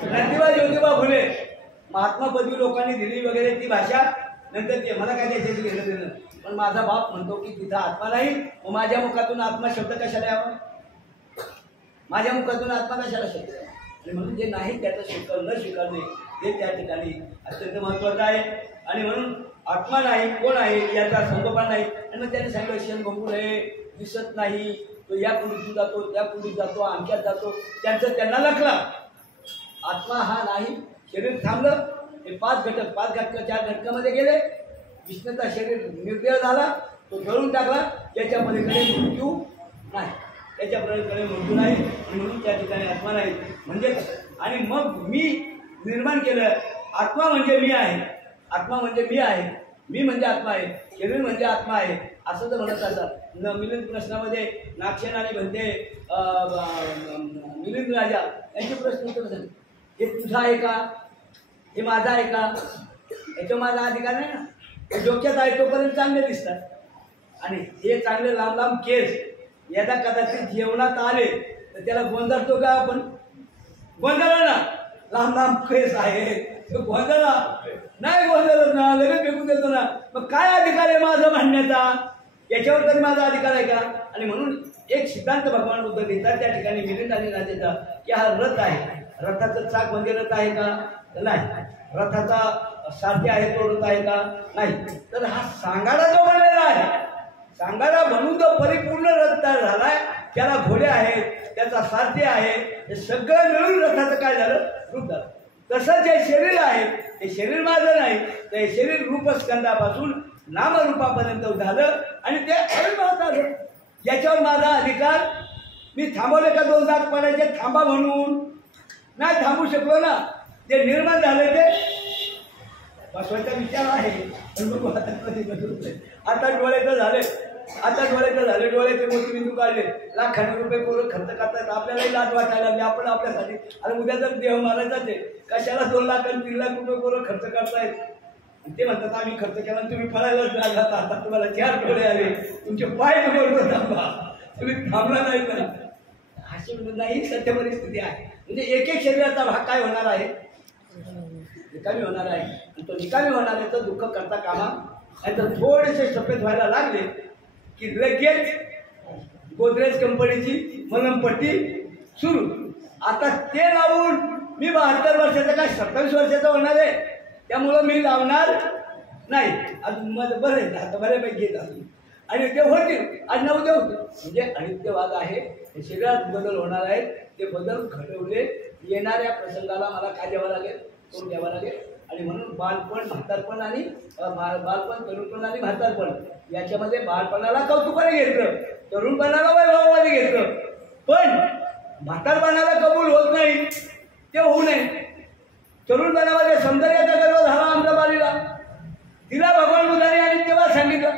क्रांतिबा ज्योतिबा फुले. महात्मा पदवी लोकांनी दिली वगैरे ती भाषा नंतर ते मला काय त्याच्याशी घेणं देणं. पण माझा बाप म्हणतो की तिथं आत्मा नाही, मग माझ्या मुखातून आत्मा शब्द कशाला यावा? माझ्या मुखातून आत्मा कशाला शब्द यावा? आणि म्हणून जे नाही त्याचं न स्वीकारणे हे त्या ठिकाणी अत्यंत महत्त्वाचं आहे. आणि म्हणून आत्मा नाही कोण आहे याचा संगोपन नाही. आणि मग त्याने सांगितलं क्षण भंगूर आहे, दिसत नाही, तो या कुंडीतून जातो त्या कुंडीत जातो आमच्यात जातो, त्यांचं त्यांना लखला. आत्मा हा नाही. शरीर थांबलं, हे पाच घटक 4 घटकामध्ये गेले. विष्णूचा शरीर निर्देह झाला, तो जळून टाकला. त्याच्या पलीकडे मृत्यू नाही, त्याच्या पलीकडे मृत्यू नाही. आणि म्हणून त्या ठिकाणी आत्मा नाही. म्हणजे आणि मग मी निर्माण केलं. आत्मा म्हणजे मी आहे, आत्मा म्हणजे मी आहे, मी म्हणजे आत्मा आहे, शरीर म्हणजे आत्मा आहे असं तर म्हणत असतात. मिलिंद प्रश्नामध्ये नागसेन आणि म्हणते मिलिंद राजा यांचे प्रश्न उत्तर झाले. हे तुझा आहे का, हे माझा आहे का, याच्यावर माझा अधिकार नाही ना. हे डोक्यात आहे तोपर्यंत चांगले दिसतात. आणि हे चांगले लांब लांब केस याचा कदाचित जेवणात आले तर त्याला गोंधळतो का आपण? गोंधळा ना, लांब लांब केस आहे गोंधळा नाही, गोंधळत ना लगेच फेकून देतो ना. मग काय अधिकार आहे माझा म्हणण्याचा? याच्यावर तरी माझा अधिकार आहे का? आणि म्हणून एक सिद्धांत भगवान बुद्ध देतात त्या ठिकाणी मिलिंद आणि राजेचा की हा रथ आहे. रथाचं चाक म्हणजे रथ आहे का? नाही. रथाचा सारथी आहे तो रथ आहे का? नाही. तर हा सांगाडा जो बनलेला आहे, सांगाडा बनून जो परिपूर्ण रथ तयार झालाय, त्याला घोडे आहेत, त्याचा सारथी आहे, हे सगळं मिळून रथाचं काय झालं? रूप झालं. तसं जे शरीर आहे ते शरीर माझं नाही, ते शरीर रूपस्कंदापासून नामरूपापर्यंत झालं आणि ते अविर्भाव झालं. याच्यावर माझा अधिकार. मी थांबवले का 2 दात पडायचे थांबा म्हणून? नाही थांबू शकलो ना. जे निर्माण झाले ते बसवायचा विचार आहे. आता डोळ्याचं झाले, आता डोळ्याचं झाले, डोळ्याचे मोतीबिंदू काढले, लाखाने रुपये पोरं खर्च करतात. आपल्यालाही लाज वाटायला लागली. आपण आपल्यासाठी आणि उद्या जर देव मारायचा ते कशाला 2 लाख आणि 3 लाख रुपये पोरं खर्च करतायत. ते म्हणतात आम्ही खर्च केला, तुम्ही फळायलाच लागलात. आता तुम्हाला 4 डोळे आले, तुमचे पाय बरोबर थांबा, तुम्ही थांबला नाही ना. अशी नाही सत्य परिस्थिती आहे. म्हणजे एक शरीराचा भाग काय होणार आहे? निकामी होणार आहे. आणि तो निकामी होणार आहे तर दुःख करता कामा. आणि तर थोडेसे सफेद व्हायला लागले की लगेच गोदरेज कंपनीची मलमपट्टी सुरू. आता ते लावून मी 72 वर्षाचा काय 27 वर्षाचा होणार आहे, त्यामुळं मी लावणार नाही. अजून माझं बरं आहे, आता बऱ्यापैकी घेत अजून. आणि ते होतील आज ना उद्या होतील. म्हणजे अनित्यवाद आहे. शरीरात बदल होणार आहेत. ते बदल घडवले येणाऱ्या प्रसंगाला मला काय द्यावं लागेल? करून द्यावं लागेल. आणि म्हणून बालपण, म्हातारपण आणि बालपण, तरुणपण आणि म्हातारपण याच्यामध्ये बालपणाला कौतुकाने घेतलं, तरुणपणाला वैभवाने घेतलं. पण म्हातारपणाला कबूल होत नाही, ते होऊ नये. तरुणपणामध्ये सौंदर्याचा गर्व झाला आमच्या बालीला. तिला भगवान बुद्धाने आणि तेव्हा सांगितलं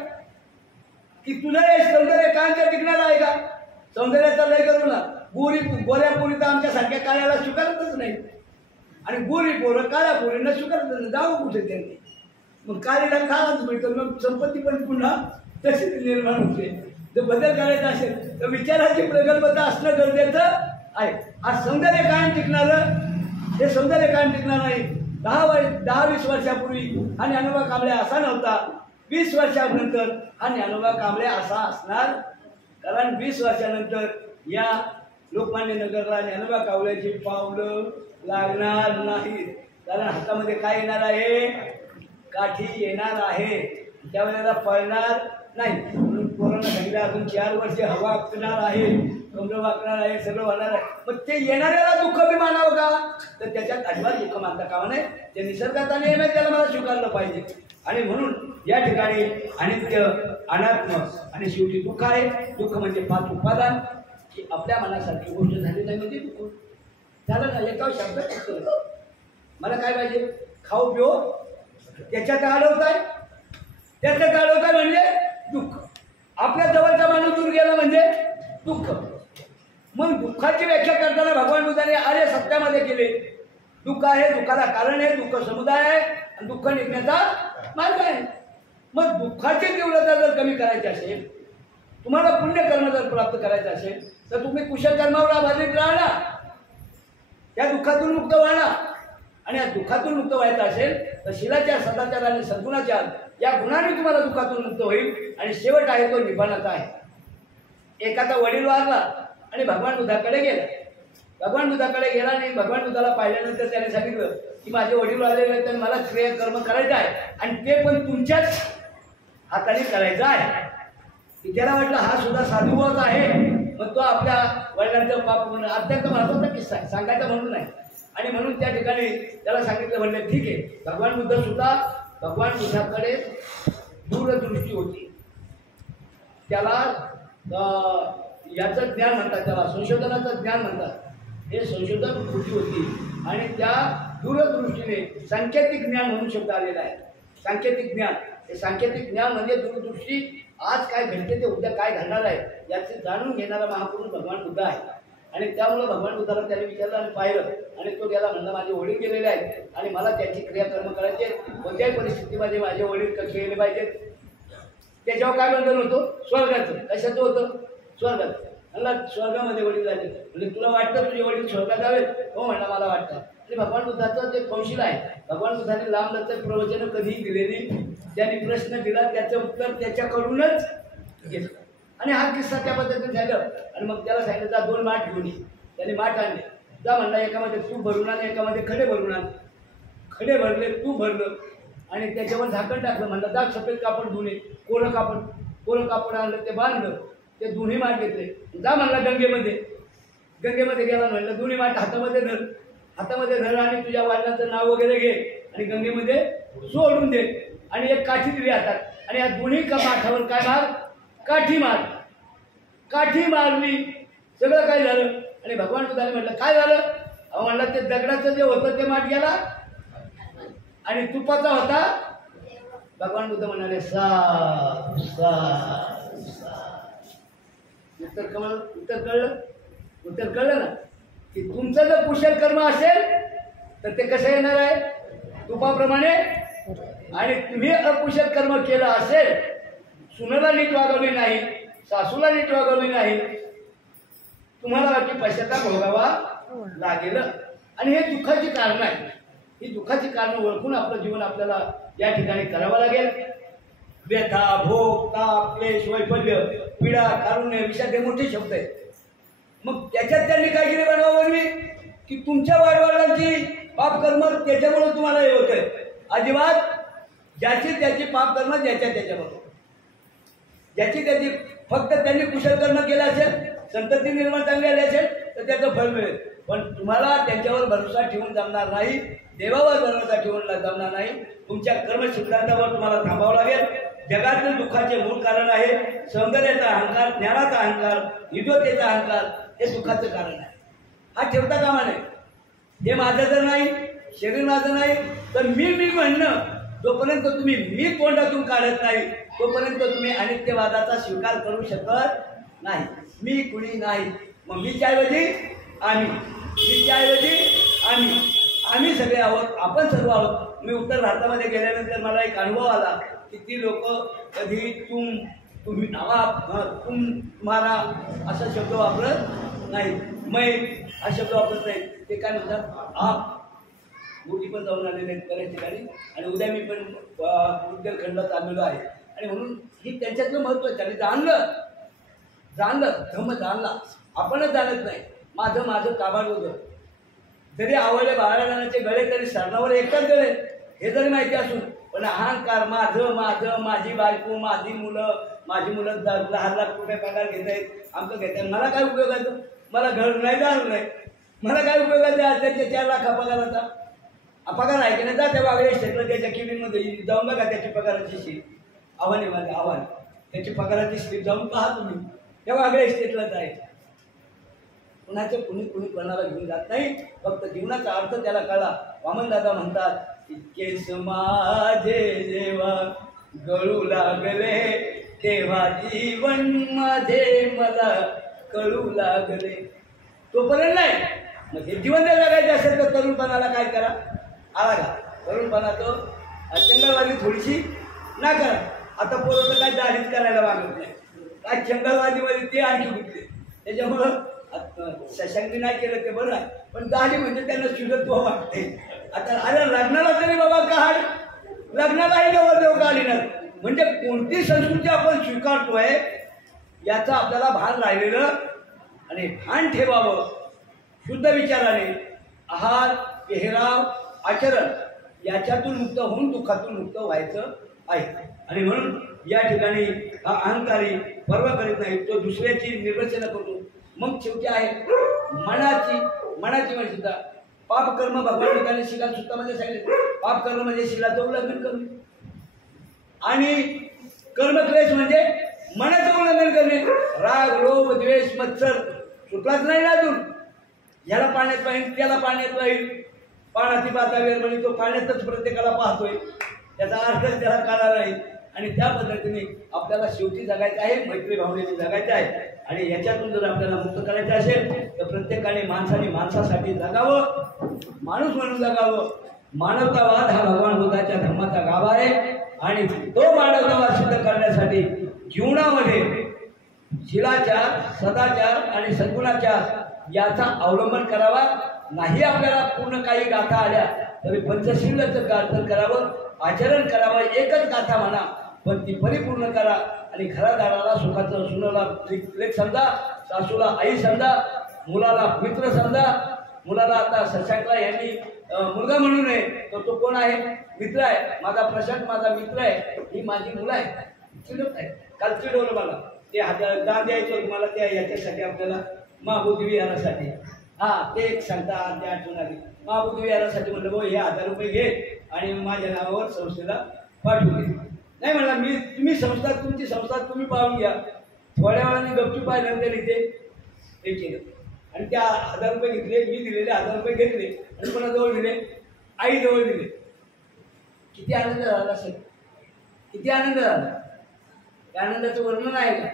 की तुला हे सौंदर्य कांच्या टिकणार आहे का? सौंदर्याचा लय करू ना. गोऱ्या पोरी तर आमच्यासारख्या काळ्याला स्वीकारतच नाही. आणि गोरी पोरं काळ्या पोरींना स्वीकारत नाही. जाऊ कुठे त्यांनी? मग काळीला काळाच मिळतो. मग संपत्ती पण पुन्हा तशीच निर्माण होते. जर बदल करायचा असेल तर विचाराची प्रगल्भता असणं गरजेचं आहे. आज सौंदर्य कायम टिकणारं, हे सौंदर्य कायम टिकणार नाही. 10-20 वर्षापूर्वी हा ज्ञानोबा कांबळे असा नव्हता. 20 वर्षानंतर हा ज्ञानोबा कांबळे असा असणार. कारण 20 वर्षानंतर या लोकमान्य नगरला ज्ञानोबा कांबळेची पावलं लागणार नाहीत. कारण हातामध्ये काय येणार आहे? काठी येणार आहे. त्यावेळेला पळणार नाही. म्हणून कोरोना सांगितलं अजून 4 वर्षे हवा वाकणार आहे, कमरं वाकणार आहे, सगळं होणार आहे. मग ते येणाऱ्याला दुःख बी मानावं का? तर त्याच्यात अजिबात दुःख मानता कामा नये. ते निसर्गाचा नियम आहे, त्याला मला स्वीकारलं पाहिजे. आणि म्हणून या ठिकाणी अनित्य, अनात्म आणि शेवटी दुःख आहे. दुःख म्हणजे 5 उपादान. की आपल्या मनासारखी गोष्ट झाली नाही म्हणजे दुःख झालं ना. एका शब्दात मला काय पाहिजे? खाऊ पिओ, त्याच्यात अडवताय, त्याच्यात अडवताय म्हणजे दुःख. आपल्या जवळचा माणूस दूर गेला म्हणजे दुःख. मग दुःखाची व्याख्या करताना भगवान बुद्धाने आर्य सत्यामध्ये केले. दुःख आहे, दुःखाला कारण आहे, दुःख समुदाय आहे आणि दुःख निघण्याचा मार्ग आहे. मग दुःखाची तीव्रता जर कमी करायची असेल, तुम्हाला पुण्यकर्म जर प्राप्त करायचं असेल, तर तुम्ही कुशल कर्मावर आधारित राहणार, त्या दुःखातून मुक्त व्हाणार. आणि या दुःखातून मुक्त व्हायचं असेल तर शिलाचार, सदाचार आणि सद्गुणाचार या गुणाने तुम्हाला दुःखातून मुक्त होईल. आणि शेवट आहे तो निभानाचा आहे. एखादा वडील वारला आणि भगवान बुद्धाकडे गेला. भगवान बुद्धाकडे गेला आणि भगवान बुद्धाला पाहिल्यानंतर त्याने सांगितलं की माझे वडील वारलेले तर मला क्रियाकर्म करायचं आहे आणि ते पण तुमच्याच हाताने करायचं आहे. की त्याला वाटलं हा सुद्धा साधुवाच आहे. मग तो आपल्या वडिलांचं पाप म्हणून अत्यंत महत्वाचा किस्सा आहे, सांगायचा म्हणून नाही. आणि म्हणून त्या ठिकाणी त्याला सांगितलं, म्हणलं ठीक आहे. भगवान बुद्ध सुद्धा, भगवान बुद्धाकडे दूरदृष्टी होती. त्याला याचं ज्ञान म्हणतात, त्याला संशोधनाचं ज्ञान म्हणतात. हे संशोधन बुद्धी होती आणि त्या दूरदृष्टीने सांकेतिक ज्ञान म्हणून शब्द आलेला आहे. सांकेतिक ज्ञान, हे सांकेतिक ज्ञान म्हणजे दूरदृष्टी. आज काय घडते ते उद्या काय घडणार आहे याचे जाणून घेणारा महापुरुष भगवान बुद्ध आहे. आणि त्यामुळे भगवान बुद्धाला त्याने विचारलं आणि पाहिलं आणि तो गेला, म्हणला माझे वडील गेलेले आहेत आणि मला त्याची क्रियाकर्म करायचे, कोणत्याही परिस्थितीमध्ये माझे वडील कसे गेले पाहिजेत. त्याच्यावर काय बंधन होतं? स्वर्गाचं. कशाचं होतं? स्वर्गाचं. म्हणला स्वर्गामध्ये वडील जायचे. म्हणजे तुला वाटतं तुझे वडील स्वर्गात जावेत? हो म्हणला मला वाटतं. आणि भगवान बुद्धाचं जे कौशल्य आहे, भगवान बुद्धाने लांब लचक प्रवचनं कधीही दिलेली. ज्यांनी प्रश्न दिला त्याचं उत्तर त्याच्याकडूनच घेतलं. आणि हा किस्सा त्या पद्धतीने झालं. आणि मग त्याला सांगितलं जा 2 माठ घेऊन ये. त्याने माठ आणले. जा म्हणला एकामध्ये तूप भरून आण, एकामध्ये खडे भरून आण. खडे भरले, तूप भरलं आणि त्याच्यावर झाकण टाकलं. म्हणलं जा सफेद कापड धुणे, कोरं कापड आणलं, ते बांधलं. ते दोन्ही माठ घेतले. जा म्हणला गंगेमध्ये. गंगेमध्ये गेला. म्हणलं दोन्ही माठ हातामध्ये धर आणि तुझ्या वडिलांचं नाव वगैरे घे आणि गंगेमध्ये सोडून दे. आणि एक काठी दिली हातात आणि या दोन्ही माठावर काय मार? काठी मारली. सगळं काय झालं. आणि भगवान बुद्धाने म्हटलं काय झालं? अहो म्हणलं ते दगडाचं जे होतं ते माठ गेला आणि तुपाचा होता. भगवान बुद्ध म्हणाले सा सा सा. उत्तर कळलं ना की तुमचं जर कुशल कर्म असेल तर ते कसं येणार आहे? तुपाप्रमाणे. आणि तुम्ही अकुशल कर्म केलं असेल, सुनेला नीट वागवली नाही, सासूला नीट वागवली नाही, तुम्हाला बाकी पश्चाताप भोगावा लागेल. आणि हे दुःखाची कारण आहे. ही दुःखाची कारण ओळखून आपलं जीवन आपल्याला या ठिकाणी करावं लागेल. व्यथा, भोग, ताप, क्लेश, वैफल्य, पीडा, कारुण्य, विषाद हे मोठे शब्द आहेत. मग त्याच्यात त्यांनी काय केले बनवावी की तुमच्या वाडवडिलांची पाप कर्म त्याच्यामुळे तुम्हाला हे होतंय. अजिबात ज्याची त्याची पाप कर्म त्याच्याबरोबर, ज्याची त्याची फक्त त्यांनी कुशल कर्म केलं असेल, संतती निर्माण चांगली आली असेल तर त्याचं फळ मिळेल. पण तुम्हाला त्यांच्यावर भरोसा ठेवून जमणार नाही, देवावर भरोसा ठेवून जमणार नाही. तुमच्या कर्मसिद्धांतावर तुम्हाला थांबावं लागेल. जगातील दुःखाचे मूळ कारण आहे सौंदर्याचा अहंकार, ज्ञानाचा अहंकार, विद्वतेचा अहंकार. हे दुःखाचं कारण आहे. हा ठेवता कामा नये. हे माझं जर नाही, शरीर माझं नाही, तर मी म्हणणं जोपर्यंत तुम्ही मी तोंडातून काढत नाही तोपर्यंत तुम्ही अनित्यवादाचा स्वीकार करू शकत नाही. मी कुणी नाही. मग मीच्याऐवजी आम्ही सगळे आहोत, आपण सर्व आहोत. मी उत्तर भारतामध्ये गेल्यानंतर मला एक अनुभव आला की ती लोक कधी तुम्ही तुम्हारा असा शब्द वापरत नाही, मै हा शब्द वापरत नाही. ते काय म्हणतात आप. मोठी पण जाऊन आलेले आहेत बऱ्याच ठिकाणी आणि उद्या मी पण बुंदेलखंडात आलेलो आहे. आणि म्हणून ही त्यांच्यातलं महत्त्व आहे. त्यांनी जाणलं धम्म जाणला. आपणच जाणत नाही. माझं काबाड होतं. जरी आवडले बाळागानाचे गळे तरी सरणावर एकच गळे हे जरी माहिती असून पण अहंकार माझं माझी बायको, माझी मुलं 10 लाख रुपये पगार घेत आहेत, आमचं घेत आहेत. मला काय उपयोगाचं? मला घर नाही, दार नाही. मला काय उपयोगाचं आहे त्याच्या 4 लाख पगाराचा? पगार आहे की नाही? जा त्या वागळे स्टेटला त्याच्या केबिनमध्ये जाऊन बघा त्याची पगाराची स्लिप. आव्हान त्याची पगाराची स्लिप जाऊन पहा तुम्ही. त्या वागळे स्टेटला जायचं. स्वप्नाचे कुणी कोणाला घेऊन जात नाही, फक्त जीवनाचा अर्थ त्याला कळला. वामनदादा म्हणतात, इतकेच माझे जेव्हा गळू लागले तेव्हा जीवन माझे मला कळू लागले. तोपर्यंत नाही. म्हणजे जीवन जर जगायचं असेल तर तरुणपणाला काय करा, आला का तरुणपणा तो चंगलवादी थोडीशी ना करा. आता पोरं तर काय दाढीच करायला मागत नाही, काय चंगलवादीमध्ये ते आणखी गुंतले. त्याच्यामुळं शशांकी नाही केलं ते बरं आहे, पण दाढी म्हणजे त्यांना शुद्धत्व वाटते. आता अरे लग्नाला तरी बाबा काढ, लग्नालाही नवरदेव काढणार. म्हणजे कोणती संस्कृती आपण स्वीकारतोय याचं आपल्याला भान राहिलेलं आणि भान ठेवावं. शुद्ध विचाराने आहार, पेहराव, आचरण याच्यातून मुक्त होऊन दुःखातून मुक्त व्हायचं आहे. आणि म्हणून या ठिकाणी हा अहंकारी पर्वा करीत नाही, तो दुसऱ्याची निर्वचना करतो. मग शेवटी आहे मनाची म्हणजे पाप कर्म. भगवान गीताने शिला सुत्तामध्ये सांगितले, पाप कर्म म्हणजे शिलाचं उल्लंघन करणे आणि कर्मक्लेश म्हणजे मनाचं उल्लंघन करणे. राग, लोभ, द्वेष, मत्सर सुटलाच नाही ना अजून. याला पाण्यात पाहिजे, त्याला पाण्यात पाहिजे. पाण्याची पातावेर म्हणजे तो पाण्यातच प्रत्येकाला पाहतोय, त्याचा अर्थच त्याला कळला नाही. आणि त्या पद्धतीने आपल्याला शेवटी जगायचं आहे, मैत्री भावनेने जगायचं आहे. आणि याच्यातून जर आपल्याला मुक्त करायचं असेल तर प्रत्येकाने माणसाने माणसासाठी जगावं, माणूस म्हणून जगावं. मानवतावाद हा भगवान बुद्धाच्या धर्माचा गाभा आहे. आणि तो मानवतावाद सिद्ध करण्यासाठी जीवनामध्ये शिलाचार, सदाचार आणि सद्गुणाचार याचा अवलंबन करावा. नाही आपल्याला पूर्ण काही गाथा आल्या तरी पंचशीलाचं गाथन करावं, आचरण करावं. एकच गाथा म्हणा पण ती परिपूर्ण करा. आणि घरादाराला सुखाचं, सुनाला लेक समजा, सासूला आई समजा, मुलाला मित्र समजा. मुलाला आता शशांकला यांनी मुलगा म्हणू नये, तर तो कोण आहे? मित्र आहे. माझा प्रशांत माझा मित्र आहे, ही माझी मुलं आहे. चिडवत आहे, काल चिडवलं मला. ते दान द्यायचं तुम्हाला त्या याच्यासाठी आपल्याला महाबोधी विहारासाठी. ते एक सांगता त्या आठवण आली. महाबोधी विहारासाठी म्हणलं भाऊ हे 1000 रुपये घे आणि माझ्या नावावर संस्थेला पाठवून दे. नाही म्हणला, तुम्ही संस्था, तुमची संस्था तुम्ही पाहून घ्या. थोड्या वेळाने गपचूप पाहिल्यानंतर इथे हे केलं आणि त्या 1000 रुपये घेतले. मी दिलेले 1000 रुपये घेतले आणि कोणाजवळ दिले? आईजवळ दिले. किती आनंद झाला असेल, किती आनंद झाला. त्या आनंदाचं वर्णन आहे का?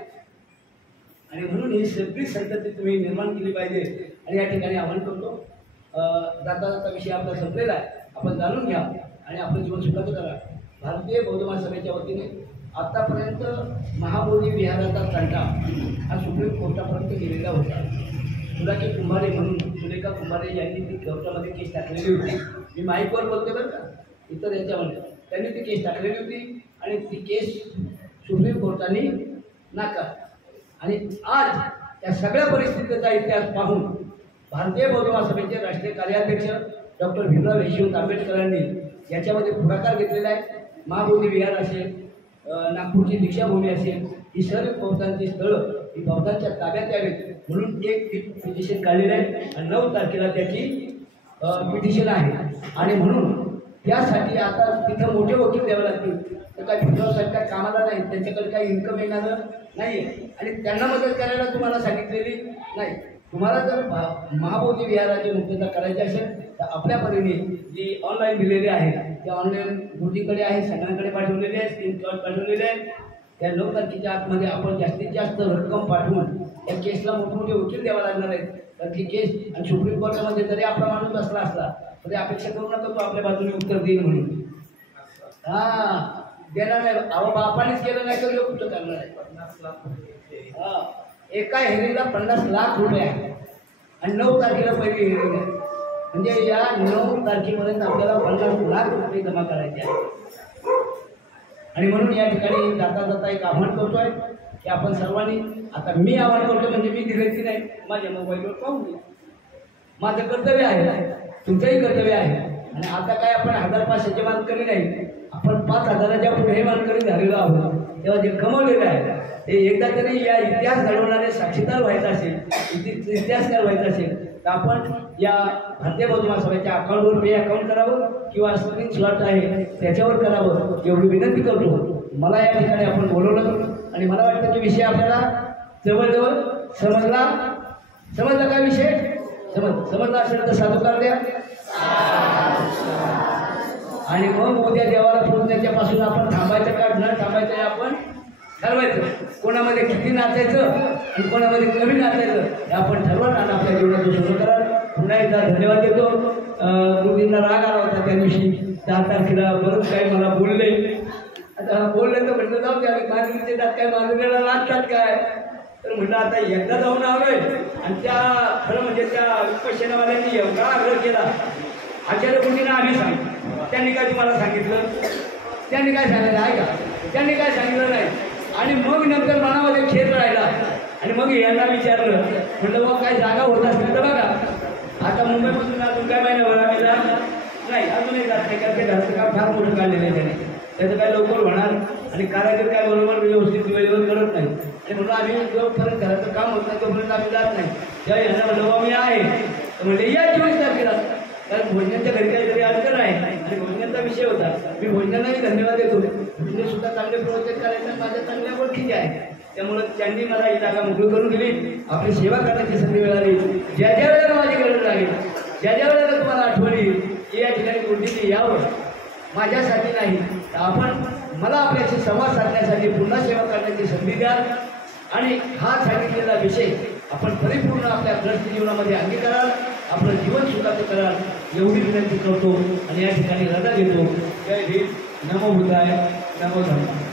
आणि म्हणून ही सगळी संतती तुम्ही निर्माण केली पाहिजे. आणि या ठिकाणी आव्हान करतो, जाता जाता विषय आपला संपलेला आहे, आपण जाणून घ्या आणि आपलं जीवन सुखाचं करा. भारतीय बौद्ध महासभेच्या वतीने आत्तापर्यंत महाबोधी विहाराचा तंटा हा सुप्रीम कोर्टापर्यंत गेलेला होता. सुधाके कुंभारे म्हणून सुरेखा कुंभारे यांनी ती कोर्टामध्ये केस टाकलेली होती. मी माईकवर बोलते बरं का, इतर याच्यामध्ये त्यांनी ती केस टाकलेली होती आणि ती केस सुप्रीम कोर्टाने नाकार. आणि आज या सगळ्या परिस्थितीचा इतिहास पाहून भारतीय बौद्ध महासभेचे राष्ट्रीय कार्याध्यक्ष डॉक्टर भीमराव यशवंत आंबेडकरांनी याच्यामध्ये पुढाकार घेतलेला आहे. महाबोधी विहार असेल, नागपूरची दीक्षाभूमी असेल, ही सर्व बौद्धांची स्थळं ही बौद्धांच्या ताब्यात यावीत म्हणून एक पिटिशन काढलेलं आहे आणि 9 तारखेला त्याची पिटिशन आहे. आणि म्हणून त्यासाठी आता तिथं मोठे वकील द्यावे लागतील. तर काय भीमराव साहेब काय कामाला नाही, त्यांच्याकडे काही इन्कम येणारं नाही आहे आणि त्यांना मदत करायला तुम्हाला सांगितलेली नाही. तुम्हाला जर महाबोधी विहाराची मुक्तता करायची असेल तर आपल्या परीने जी ऑनलाईन दिलेली आहे त्या ऑनलाईन गुरुजीकडे आहे, सगळ्यांकडे पाठवलेले आहे, स्क्रीनशॉट पाठवलेले आहे. त्या 9 तारखेच्या आतमध्ये आपण जास्तीत जास्त रक्कम पाठवून या केसला मोठमोठे वकील द्यावा लागणार आहेत. तर ती केस आणि सुप्रीम कोर्टामध्ये जरी आपला माणूस असला तरी अपेक्षा करू नका तो आपल्या बाजूने उत्तर देईल म्हणून. देणार नाही. अहो बापानेच केलं नाही तर कुठं करणार आहे. एका हेरीला 50 लाख रुपये आहे आणि 9 तारखेला पहिली हेरिंग आहे. म्हणजे या 9 तारखेपर्यंत आपल्याला 50 लाख रुपये जमा करायचे आहेत. आणि म्हणून या ठिकाणी जाता जाता एक आव्हान करतोय की आपण सर्वांनी, आता मी आव्हान करतो म्हणजे मी दिलेली नाही, माझ्या मोबाईलवर पाहून घ्या. माझं कर्तव्य आहे, तुमचंही कर्तव्य आहे. आणि आता काय आपण 1500चे मानकरी नाही, आपण 5000च्या पुढे मानकरी झालेलो आहोत. तेव्हा जे कमवलेलं आहे ते एकदा तरी या इतिहास घडवणारे साक्षीदार व्हायचं असेल, इतिहासकार व्हायचं असेल तर आपण या भारतीय बौद्ध महासभेच्या अकाउंटवर पे अकाउंट करावं किंवा स्क्रीन शॉट आहे त्याच्यावर करावं एवढी विनंती करतो. मला या ठिकाणी आपण बोलवलं आणि मला वाटतं की विषय आपल्याला जवळजवळ समजला काय विषय? समजलं असेल तर साधुकार द्या. आणि मग उद्या देवाला पोहोचण्याच्यापासून आपण थांबायचं का न थांबायचं हे आपण ठरवायचं. कोणामध्ये किती नाचायचं आणि कोणामध्ये कमी नाचायचं हे आपण ठरवलं आणि आपल्या जीवनाचं सुरू करा. पुन्हा एकदा धन्यवाद देतो. गुरुजींना राग आला होता त्या दिवशी 10 तारखेला बरंच काही मला बोलले. आता बोलले तर म्हटलं जाऊ द्या मागणीचे दात काय मागणीला नाचतात काय. तर म्हटलं आता एकदा जाऊन आलोय आणि त्या खरं म्हणजे त्या विपश्यनावाल्यांनी एवढा आग्रह केला. आचार्य गुरुजींना आम्ही सांगितलं. त्यांनी काय तुम्हाला सांगितलं? त्यांनी काय सांगितलं आहे का? त्यांनी काय सांगितलं नाही. आणि मग नंतर मनामध्ये खेद राहिला आणि मग यांना विचारलं. म्हटलं मग काय जागा होत असतील तर बघा. आता मुंबईपासून अजून काय महिनाभर आम्ही नाही अजूनही जात नाही कारण ते घरचं काम फार मोठं काढलेलं आहे त्याने. त्याचं काय लवकर होणार आणि कारागीर काय बरोबर व्यवस्थित वेळेवर करत नाही. आणि म्हणून आम्ही जोपर्यंत घराचं काम होत नाही तोपर्यंत आम्ही जात नाही. तेव्हा यांना म्हणलं मी आहे तर म्हणजे या 24 तारखेला. कारण भोजनाच्या घरी काहीतरी अडचण आहे आणि भोजनाचा विषय होता. मी भोजनालाही धन्यवाद देतो. भोजने सुद्धा चांगले प्रवचन करायचं माझ्या चांगल्या ओळखीचे आहे. त्यामुळं त्यांनी मला ही जागा मोकळी करून दिली. आपली सेवा करण्याची संधी मिळाली. ज्या ज्या वेळेला माझी गरज लागेल ज्या ज्या वेळेला तुम्हाला आठवण येईल की या ठिकाणी गुरुजींनी यावं माझ्यासाठी नाही तर आपण मला आपल्याशी संवाद साधण्यासाठी पुन्हा सेवा करण्याची संधी द्या. आणि हा सांगितलेला विषय आपण परिपूर्ण आपल्या ग्रस्त जीवनामध्ये अंगीकाराल. आपलं जीवन सुखाचं कराल एवढी विनंती करतो आणि या ठिकाणी रजा घेतो. जय भीम. नमो बुद्धाय. नमो धम्माय.